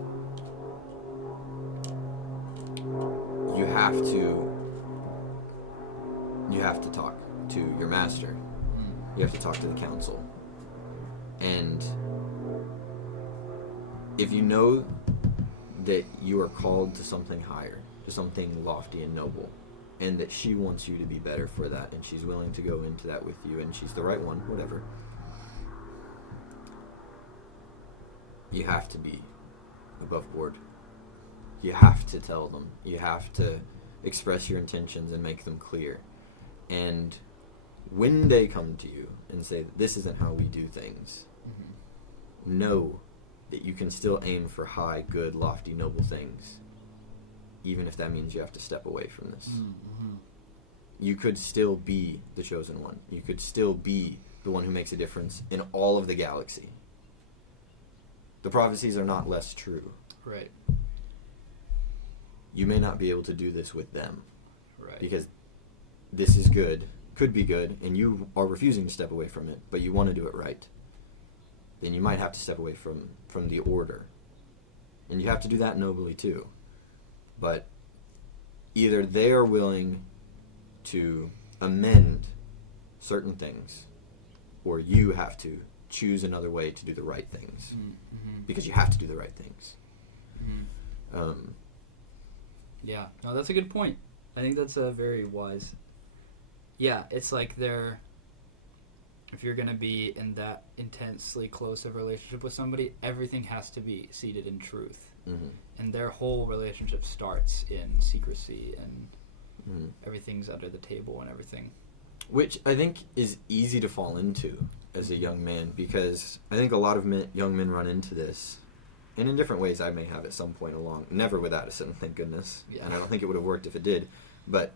you have to talk to your master. You have to talk to the council. And if you know that you are called to something higher, to something lofty and noble, and that she wants you to be better for that, and she's willing to go into that with you, and she's the right one, whatever, you have to be above board. You have to tell them. You have to express your intentions and make them clear. And when they come to you and say, this isn't how we do things, know that you can still aim for high, good, lofty, noble things, even if that means you have to step away from this. You could still be the chosen one. You could still be the one who makes a difference in all of the galaxy. The prophecies are not less true. Right. You may not be able to do this with them. Right. Because this is good, could be good, and you are refusing to step away from it, but you want to do it right. Then you might have to step away from the order. And you have to do that nobly too. But either they are willing to amend certain things, or you have to choose another way to do the right things. Because you have to do the right things. Yeah, no, that's a good point. I think that's a very wise... Yeah, it's like if you're going to be in that intensely close of a relationship with somebody, everything has to be seated in truth. And their whole relationship starts in secrecy, and everything's under the table and everything. Which I think is easy to fall into as a young man, because I think a lot of young men run into this, and in different ways I may have at some point along. Never with Addison, thank goodness. Yeah. And I don't think it would have worked if it did. But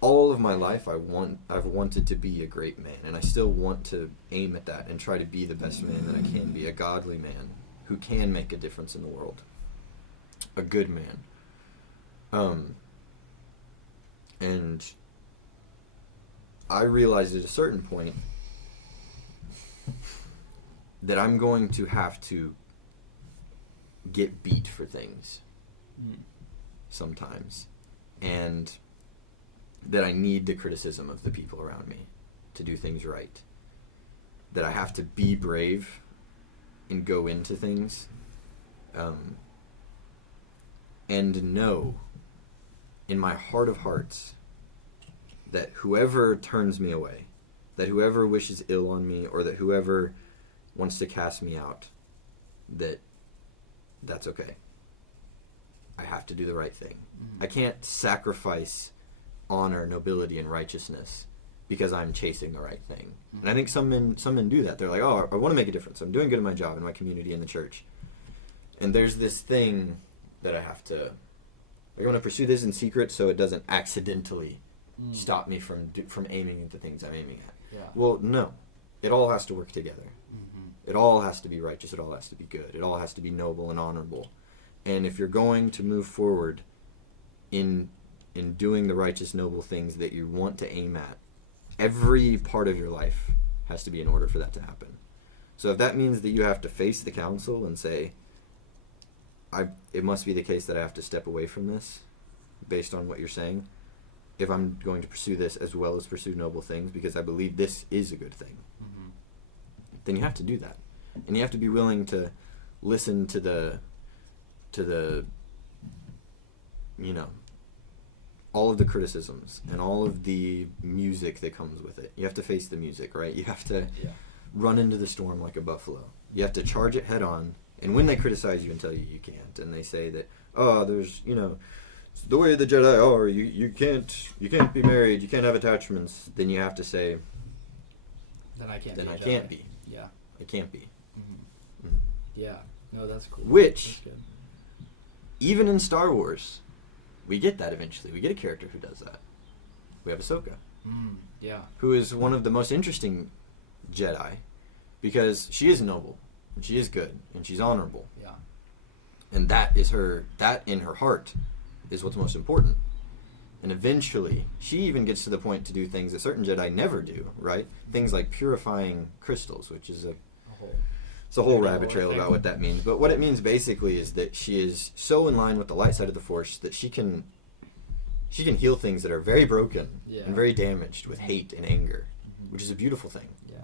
all of my life I've wanted to be a great man, and I still want to aim at that and try to be the best man that I can be, a godly man who can make a difference in the world, a good man. And I realized at a certain point that I'm going to have to get beat for things sometimes, and that I need the criticism of the people around me to do things right, that I have to be brave and go into things, and know in my heart of hearts that whoever turns me away, that whoever wishes ill on me, or that whoever wants to cast me out, that's okay. I have to do the right thing. I can't sacrifice honor, nobility, and righteousness because I'm chasing the right thing. And I think some men do that. They're like, oh, I want to make a difference. I'm doing good in my job, in my community, in the church. And there's this thing that I have to... I want to pursue this in secret so it doesn't accidentally stop me from aiming at the things I'm aiming at. Yeah. Well, no. It all has to work together. It all has to be righteous. It all has to be good. It all has to be noble and honorable. And if you're going to move forward in doing the righteous, noble things that you want to aim at, every part of your life has to be in order for that to happen. So if that means that you have to face the council and say, it must be the case that I have to step away from this based on what you're saying, if I'm going to pursue this as well as pursue noble things because I believe this is a good thing, then you have to do that. and you have to be willing to listen to the all of the criticisms and all of the music that comes with it. You have to face the music, right? You have to run into the storm like a buffalo. You have to charge it head on. And when they criticize you and tell you you can't, and they say that, oh, there's, it's the way of the Jedi are, you can't be married, you can't have attachments, then you have to say, then I can't be. Yeah. I can't be. Mm-hmm. Mm-hmm. Yeah. No, that's cool. Which, that's good. Even in Star Wars, we get that eventually. We get a character who does that. We have Ahsoka. Yeah. Who is one of the most interesting Jedi, because she is noble, and she is good, and she's honorable. Yeah. And that in her heart is what's most important. And eventually, she even gets to the point to do things that certain Jedi never do, right? Things like purifying crystals, which is it's a whole rabbit trail about what that means. But what it means basically is that she is so in line with the light side of the Force that she can heal things that are very broken and very damaged with hate and anger, which is a beautiful thing. Yeah.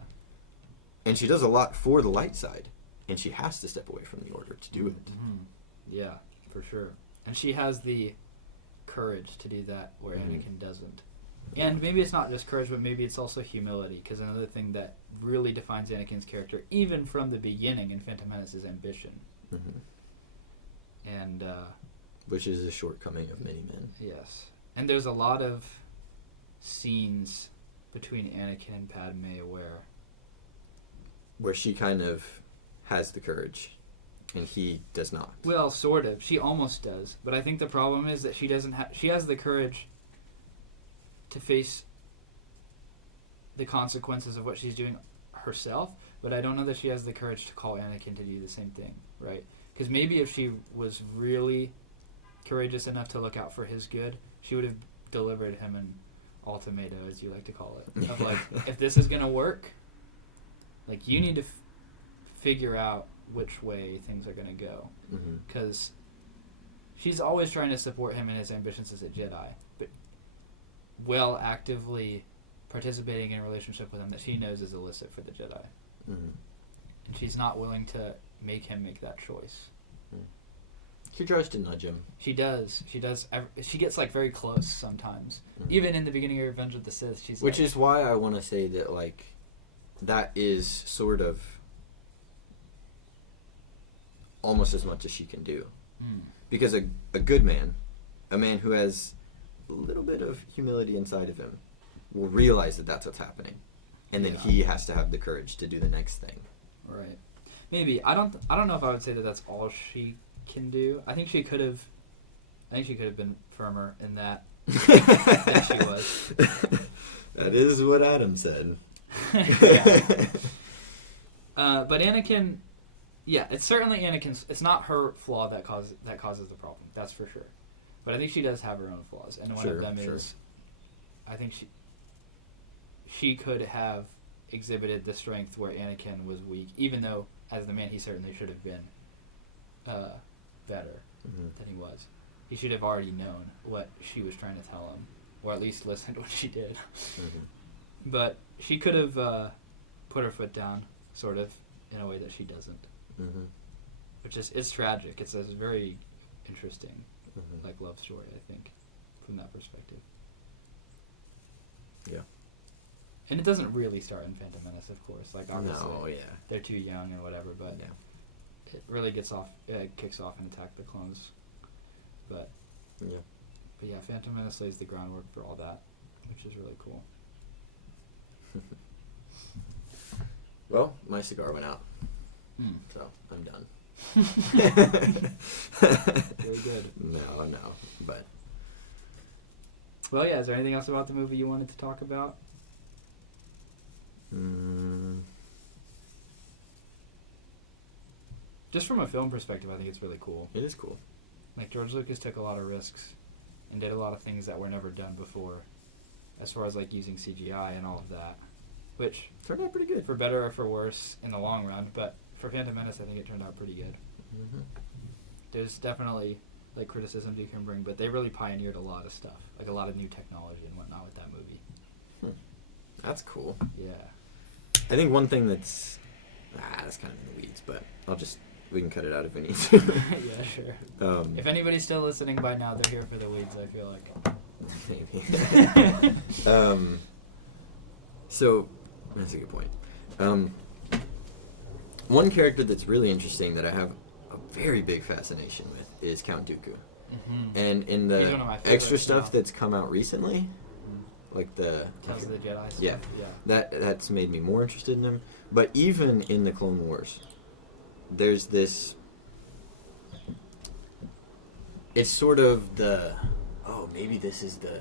And she does a lot for the light side, and she has to step away from the Order to do it. Mm-hmm. Yeah, for sure. And she has the courage to do that where Anakin doesn't. And maybe it's not just courage, but maybe it's also humility, because another thing that really defines Anakin's character, even from the beginning in Phantom Menace, is ambition. Mm-hmm. And which is a shortcoming of many men. Yes. And there's a lot of scenes between Anakin and Padme where she kind of has the courage and he does not. Well, sort of. She almost does. But I think the problem is that she doesn't have... She has the courage to face the consequences of what she's doing herself, but I don't know that she has the courage to call Anakin to do the same thing, right? Because maybe if she was really courageous enough to look out for his good, she would have delivered him an ultimatum, as you like to call it, of like, if this is going to work, like, you need to figure out which way things are going to go. Because she's always trying to support him in his ambitions as a Jedi, but while actively participating in a relationship with him that she knows is illicit for the Jedi. And she's not willing to make him make that choice. She tries to nudge him. She does. She gets, like, very close sometimes. Even in the beginning of Revenge of the Sith, she's Which is why I want to say that, like, that is sort of almost as much as she can do. Because a good man, a man who has a little bit of humility inside of him, will realize that that's what's happening. And then he has to have the courage to do the next thing. Right. Maybe. I don't know if I would say that that's all she can do. I think she could have been firmer in that than she was. That is what Adam said. But Anakin, it's certainly Anakin's. It's not her flaw that causes the problem. That's for sure. But I think she does have her own flaws, and one of them is, I think she could have exhibited the strength where Anakin was weak, even though as the man he certainly should have been better than he was. He should have already known what she was trying to tell him, or at least listened when she did. But she could have put her foot down, sort of, in a way that she doesn't. Which is, it's tragic. It's a very interesting, like, love story, I think, from that perspective. Yeah. And it doesn't really start in Phantom Menace, of course. Like, obviously, no, they're too young and whatever, but it really kicks off in Attack the Clones. But yeah, Phantom Menace lays the groundwork for all that, which is really cool. Well, my cigar went out, so I'm done. Very good. No, but... Well, is there anything else about the movie you wanted to talk about? Just from a film perspective, I think it's really cool. It is cool. Like, George Lucas took a lot of risks and did a lot of things that were never done before, as far as, like, using CGI and all of that, which turned out pretty good, for better or for worse in the long run. But for Phantom Menace, I think it turned out pretty good. There's definitely, like, criticisms you can bring, but they really pioneered a lot of stuff, like a lot of new technology and whatnot with that movie. That's cool. Yeah. I think one thing that's That's kind of in the weeds, but we can cut it out if we need to. Yeah, sure. If anybody's still listening by now, they're here for the weeds, I feel like. Maybe. So, that's a good point. One character that's really interesting that I have a very big fascination with is Count Dooku. Mm-hmm. And in the extra stuff that's come out recently, like the Tales of the Jedi stuff. Yeah. That's made me more interested in him. But even in the Clone Wars, there's this. It's sort of maybe this is the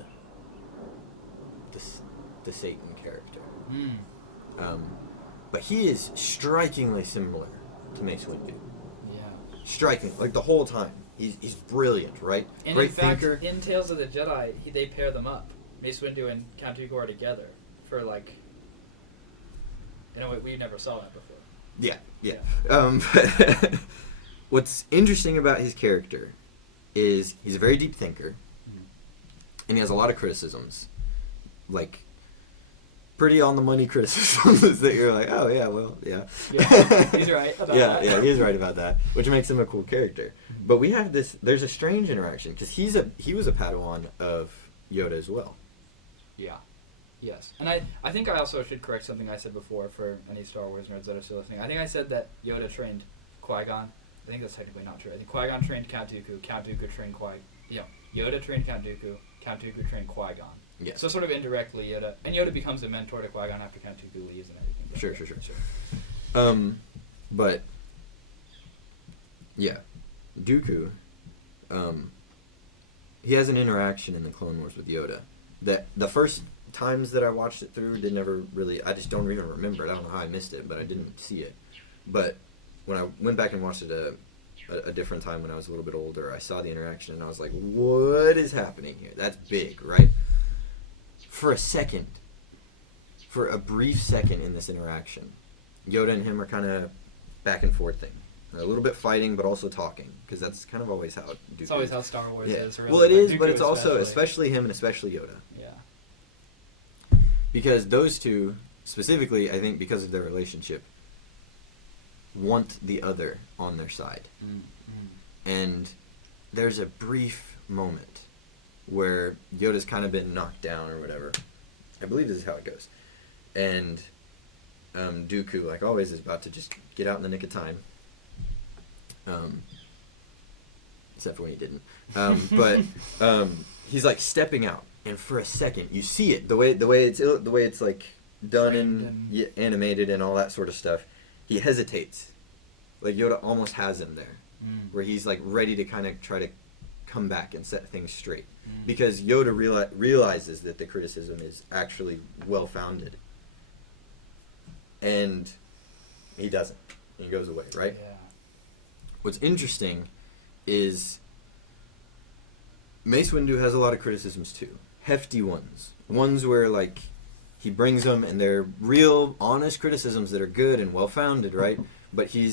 Satan character. But he is strikingly similar to Mace Windu. Yeah. Striking, like the whole time. He's brilliant, right? And great in fact, thinker. in Tales of the Jedi, they pair them up. Mace Windu and Count Dooku are together for like. We never saw that before. Yeah. But what's interesting about his character is he's a very deep thinker, and he has a lot of criticisms, like pretty on the money criticisms that you're like, oh yeah, well, yeah. Yeah, he's right about that. Yeah, he is right about that, which makes him a cool character. But we have there's a strange interaction, because he was a Padawan of Yoda as well. Yeah. Yes. And I think I also should correct something I said before for any Star Wars nerds that are still listening. I think I said that Yoda trained Qui-Gon. I think that's technically not true. I think Qui-Gon trained Count Dooku trained Yoda trained Count Dooku trained Qui-Gon. Yes. So sort of indirectly Yoda becomes a mentor to Qui-Gon after Count Dooku leaves and everything. Sure. But yeah, Dooku, he has an interaction in the Clone Wars with Yoda that the first times that I watched it through I just don't even remember it. I don't know how I missed it, but I didn't see it. But when I went back and watched it a different time when I was a little bit older, I saw the interaction and I was like, what is happening here? That's big, right? For a brief second in this interaction, Yoda and him are kind of back and forth thing. They're a little bit fighting, but also talking, because that's kind of always how Dooku is. It's always how Star Wars is. Really. Well, it is, Dooku but it's also, especially him and especially Yoda. Yeah. Because those two, specifically, I think because of their relationship, want the other on their side. Mm-hmm. And there's a brief moment where Yoda's kind of been knocked down or whatever. I believe this is how it goes. And Dooku, like always, is about to just get out in the nick of time. Except for when he didn't. But he's like stepping out, and for a second, you see it the way it's like done and animated and all that sort of stuff. He hesitates, like Yoda almost has him there, where he's like ready to kind of try to come back and set things straight, because Yoda realizes that the criticism is actually well founded, and he doesn't. He goes away, right? Yeah. What's interesting is Mace Windu has a lot of criticisms too. Hefty ones. Ones where, like, he brings them and they're real, honest criticisms that are good and well-founded, right? But he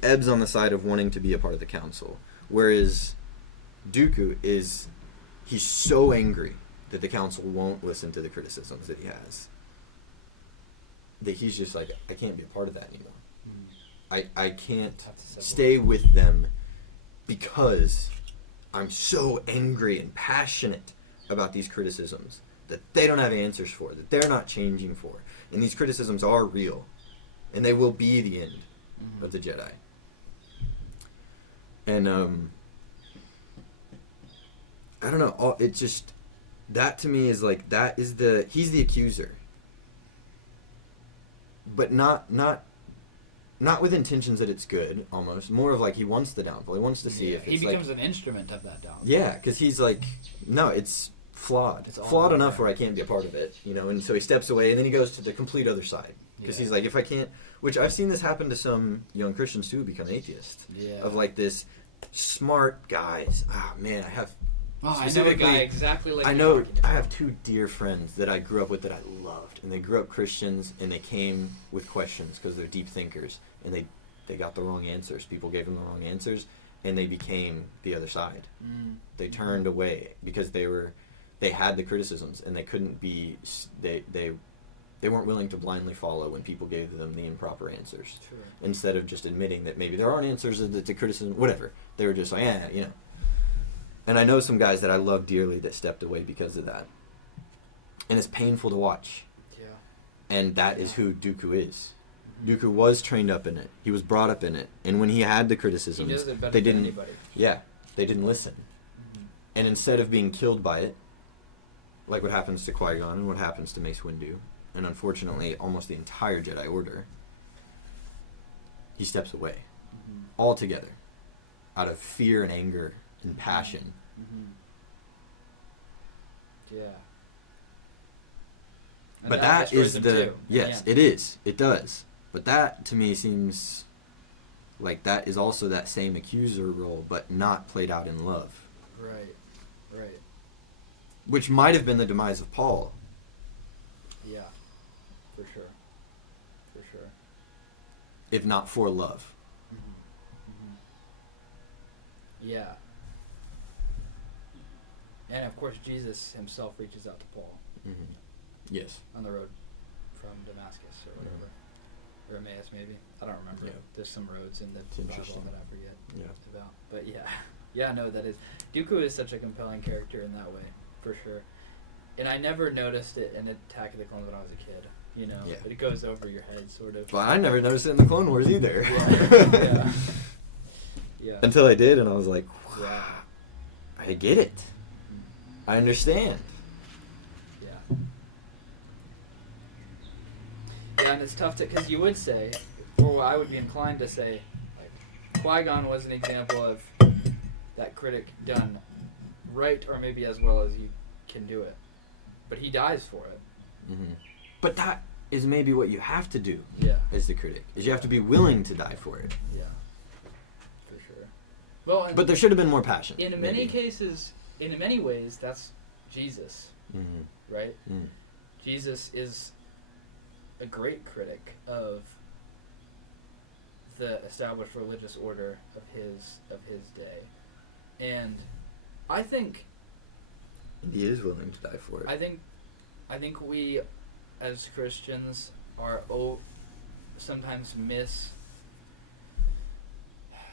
ebbs on the side of wanting to be a part of the council. Whereas Dooku he's so angry that the council won't listen to the criticisms that he has, that he's just like, I can't be a part of that anymore. I can't stay with them because I'm so angry and passionate about these criticisms that they don't have answers for, that they're not changing for. And these criticisms are real, and they will be the end of the Jedi. And I don't know, it just, that to me is like, he's the accuser. But not with intentions that it's good, almost. More of like, he wants the downfall. He wants to see if it's he becomes an instrument of that downfall. Yeah, because he's like, no, it's flawed. It's flawed enough where I can't be a part of it, and so he steps away, and then he goes to the complete other side. Because he's like, if I can't, which I've seen this happen to some young Christians too, who become atheists. Yeah. Of like this smart guys. Oh man, I have. Oh, I know a guy exactly like. I know. I have two dear friends that I grew up with that I loved, and they grew up Christians, and they came with questions because they're deep thinkers, and they got the wrong answers. People gave them the wrong answers, and they became the other side. They turned away because they had the criticisms, and they couldn't be. They they weren't willing to blindly follow when people gave them the improper answers. Sure. Instead of just admitting that maybe there aren't answers, that the criticism, whatever. They were just like, you know. And I know some guys that I love dearly that stepped away because of that. And it's painful to watch. Yeah. And that is who Dooku is. Mm-hmm. Dooku was trained up in it. He was brought up in it. And when he had the criticisms, he knows it better they than didn't. Anybody. Yeah, they didn't listen. Mm-hmm. And instead of being killed by it, like what happens to Qui-Gon and what happens to Mace Windu, and unfortunately almost the entire Jedi Order, he steps away altogether out of fear and anger and passion. Yeah. And But that is destroys the... him too. Yes, Yeah. it is. It does. But that, to me, seems like that is also that same accuser role, but not played out in love. Right. Right. Which might have been the demise of Paul. Yeah. For sure. For sure. If not for love. Yeah. And of course, Jesus himself reaches out to Paul. Yes. On the road from Damascus or whatever. Or Emmaus, maybe. I don't remember. Yeah. There's some roads in the Bible that I forget about. But yeah. Yeah, no, that is... Dooku is such a compelling character in that way, for sure. And I never noticed it in Attack of the Clones when I was a kid. You know? Yeah. But it goes over your head, sort of. Well, I never noticed it in the Clone Wars either. Yeah. Yeah. Until I did, and I was like, wow, Yeah. I get it. I understand. Yeah. Yeah, and it's tough to... Because you would say, or what I would be inclined to say, like, Qui-Gon was an example of that critic done right, or maybe as well as you can do it. But he dies for it. But that is maybe what you have to do as the critic, is you have to be willing to die for it. Yeah. For sure. Well, but there should have been more passion. In many cases, in many ways, that's Jesus, right? Jesus is a great critic of the established religious order of his day, and I think he is willing to die for it. I think we, as Christians, are sometimes miss,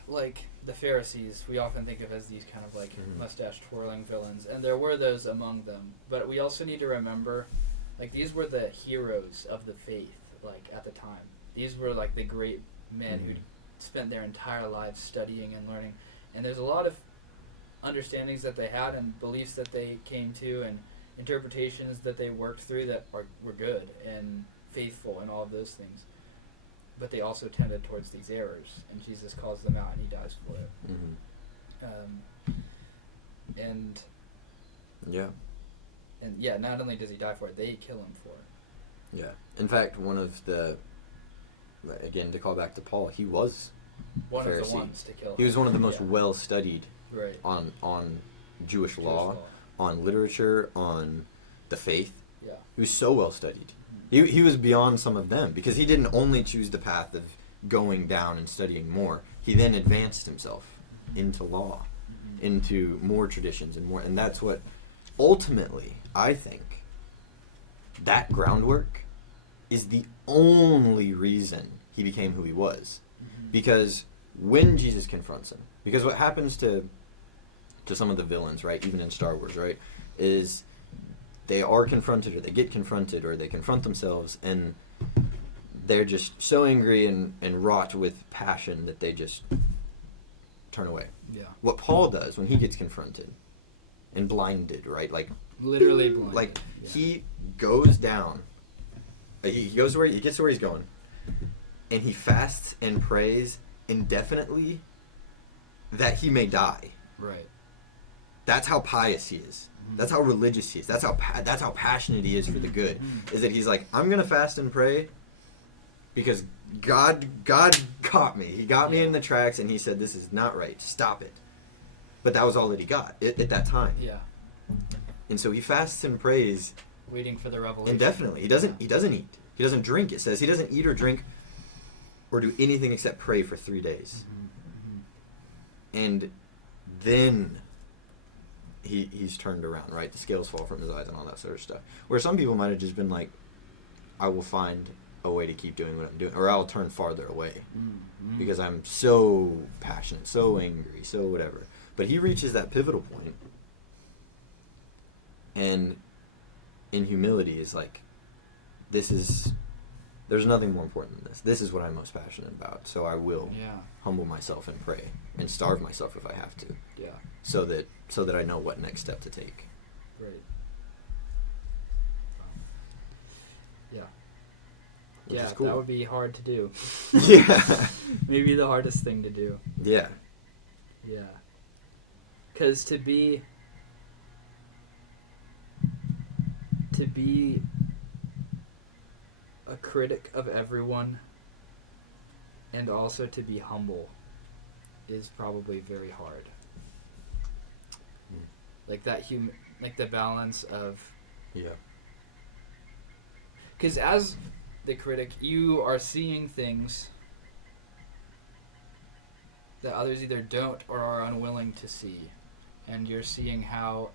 like the Pharisees. We often think of as these kind of like mustache twirling villains, and there were those among them. But we also need to remember, like, these were the heroes of the faith, like at the time. These were like the great men who spent their entire lives studying and learning, and there's a lot of understandings that they had and beliefs that they came to and interpretations that they worked through that were good and faithful and all of those things, but they also tended towards these errors, and Jesus calls them out and he dies for it. And not only does he die for it, they kill him for it. In fact, one of the, again, to call back to Paul, he was one Pharisee. Of the ones to kill him. He was one of the most well studied right. on Jewish law, on literature, on the faith. Yeah. He was so well studied. He was beyond some of them, because he didn't only choose the path of going down and studying more. He then advanced himself into law, into more traditions and more, and that's what ultimately, I think, that groundwork is the only reason he became who he was. Because when Jesus confronts him, because what happens to some of the villains, right, even in Star Wars, right, is they are confronted, or they get confronted, or they confront themselves, and they're just so angry and wrought with passion that they just turn away. Yeah. What Paul does when he gets confronted and blinded, right, like literally blinded. Like he goes down, he gets to where he's going, and he fasts and prays indefinitely that he may die. Right. That's how pious he is. That's how religious he is. That's how passionate he is for the good. Is that he's like, I'm gonna fast and pray because God caught me. He got me in the tracks, and he said, "This is not right. Stop it." But that was all that he got at that time. Yeah. And so he fasts and prays, waiting for the revelation. indefinitely. He doesn't eat. He doesn't drink. It says he doesn't eat or drink or do anything except pray for 3 days. And then he's turned around, right? The scales fall from his eyes and all that sort of stuff. Where some people might have just been like, I will find a way to keep doing what I'm doing, or I'll turn farther away because I'm so passionate, so angry, so whatever. But he reaches that pivotal point, and in humility is like, there's nothing more important than this. This is what I'm most passionate about, so I will humble myself and pray and starve myself if I have to. Yeah. So that I know what next step to take. Right. Yeah. Which yeah, is cool. That would be hard to do. Yeah. Maybe the hardest thing to do. Yeah. Yeah. Because to be a critic of everyone and also to be humble is probably very hard. Like that like the balance of... Yeah. Because as the critic, you are seeing things that others either don't or are unwilling to see. And you're seeing how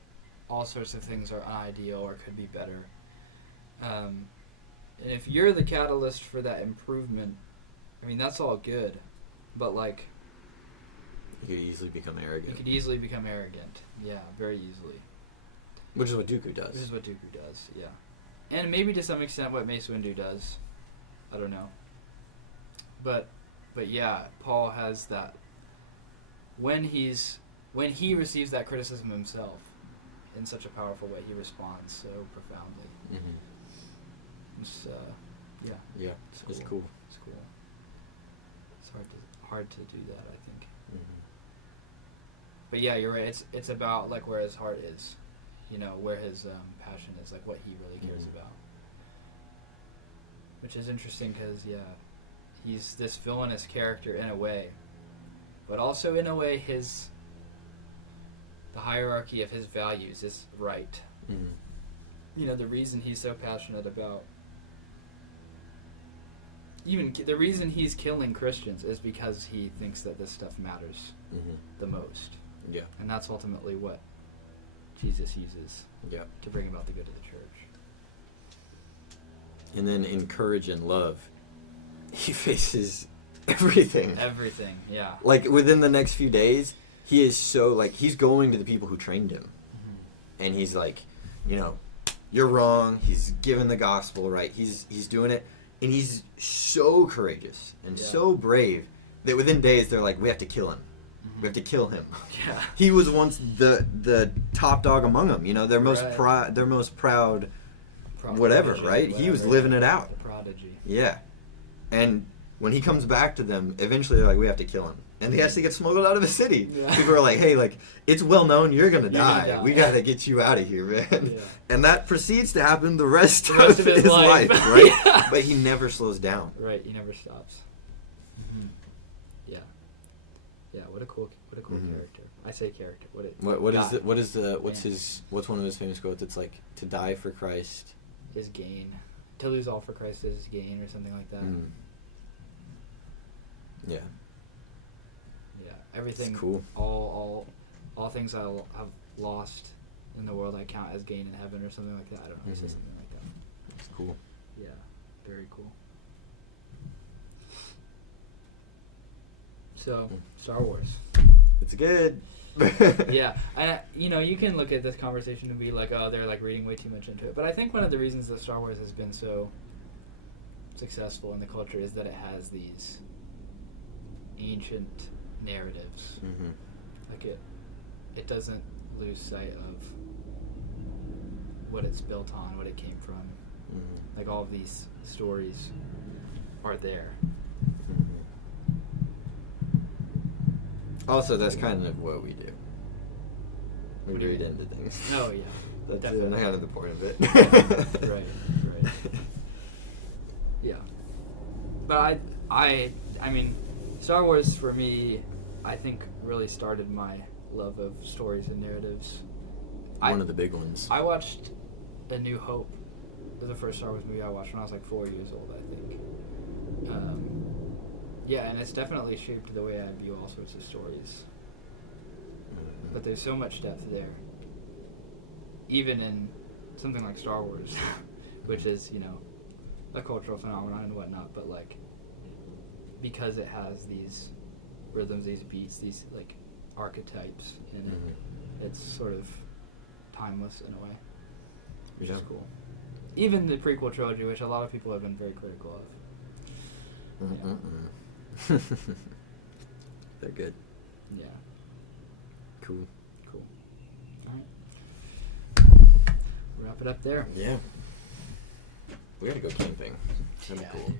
all sorts of things are unideal or could be better. And if you're the catalyst for that improvement, I mean, that's all good. But, like... You could easily become arrogant. You could easily become arrogant. Yeah, very easily. Which is what Dooku does. This is what Dooku does, yeah. And maybe to some extent what Mace Windu does. I don't know. But yeah, Paul has that... When he receives that criticism himself in such a powerful way, he responds so profoundly. Mm-hmm. It's, yeah. Yeah, it's cool. It's cool. It's hard to do that, I think. Mm-hmm. But yeah, you're right. It's about like where his heart is, you know, where his passion is, like what he really cares about. Which is interesting because he's this villainous character in a way, but also in a way the hierarchy of his values is right. Mm-hmm. You know, the reason he's so passionate about... Even the reason he's killing Christians is because he thinks that this stuff matters the most. Yeah. And that's ultimately what Jesus uses to bring about the good of the church. And then in courage and love, he faces everything. Everything, yeah. Like, within the next few days, he is so, like, he's going to the people who trained him. Mm-hmm. And he's like, you know, you're wrong. He's giving the gospel, right? He's doing it. And he's so courageous and so brave that within days they're like, we have to kill him. Mm-hmm. We have to kill him. Yeah. He was once the top dog among them. You know, their most proud whatever, right? He was living it out. The prodigy. Yeah. And when he comes back to them, eventually they're like, we have to kill him. And he has to get smuggled out of the city. Yeah. People are like, hey, like, it's well known you're going to die. We got to get you out of here, man. Yeah. And that proceeds to happen the rest of his life, right? Yeah. But he never slows down. Right, he never stops. Mm-hmm. Yeah. Yeah, what a cool character. I say character. What's one of his famous quotes? It's like, to die for Christ is gain. To lose all for Christ is gain, or something like that. Mm. Yeah. Yeah, everything. It's cool. All things I've lost in the world I count as gain in heaven, or something like that. I don't know. Say something like that. It's cool. Yeah, very cool. So, Star Wars. It's good. Yeah, and you can look at this conversation and be like, oh, they're like reading way too much into it. But I think one of the reasons that Star Wars has been so successful in the culture is that it has these ancient narratives. Mm-hmm. Like it doesn't lose sight of what it's built on, what it came from. Mm-hmm. Like all of these stories are there. Mm-hmm. Also, that's kind of what we do. We read into things. Oh, yeah. That's kind of the point of it. Right. Yeah. But I mean, Star Wars for me, I think really started my love of stories and narratives. One of the big ones. I watched A New Hope. It was the first Star Wars movie I watched when I was like 4 years old, I think. Yeah, and it's definitely shaped the way I view all sorts of stories. Mm-hmm. But there's so much depth there. Even in something like Star Wars, which is, a cultural phenomenon and whatnot, but like because it has these rhythms, these beats, these like archetypes in it, it's sort of timeless in a way, which is cool. Even the prequel trilogy, which a lot of people have been very critical of. They're good. Yeah. Cool. All right. Wrap it up there. Yeah. We gotta go camping. That'd be cool.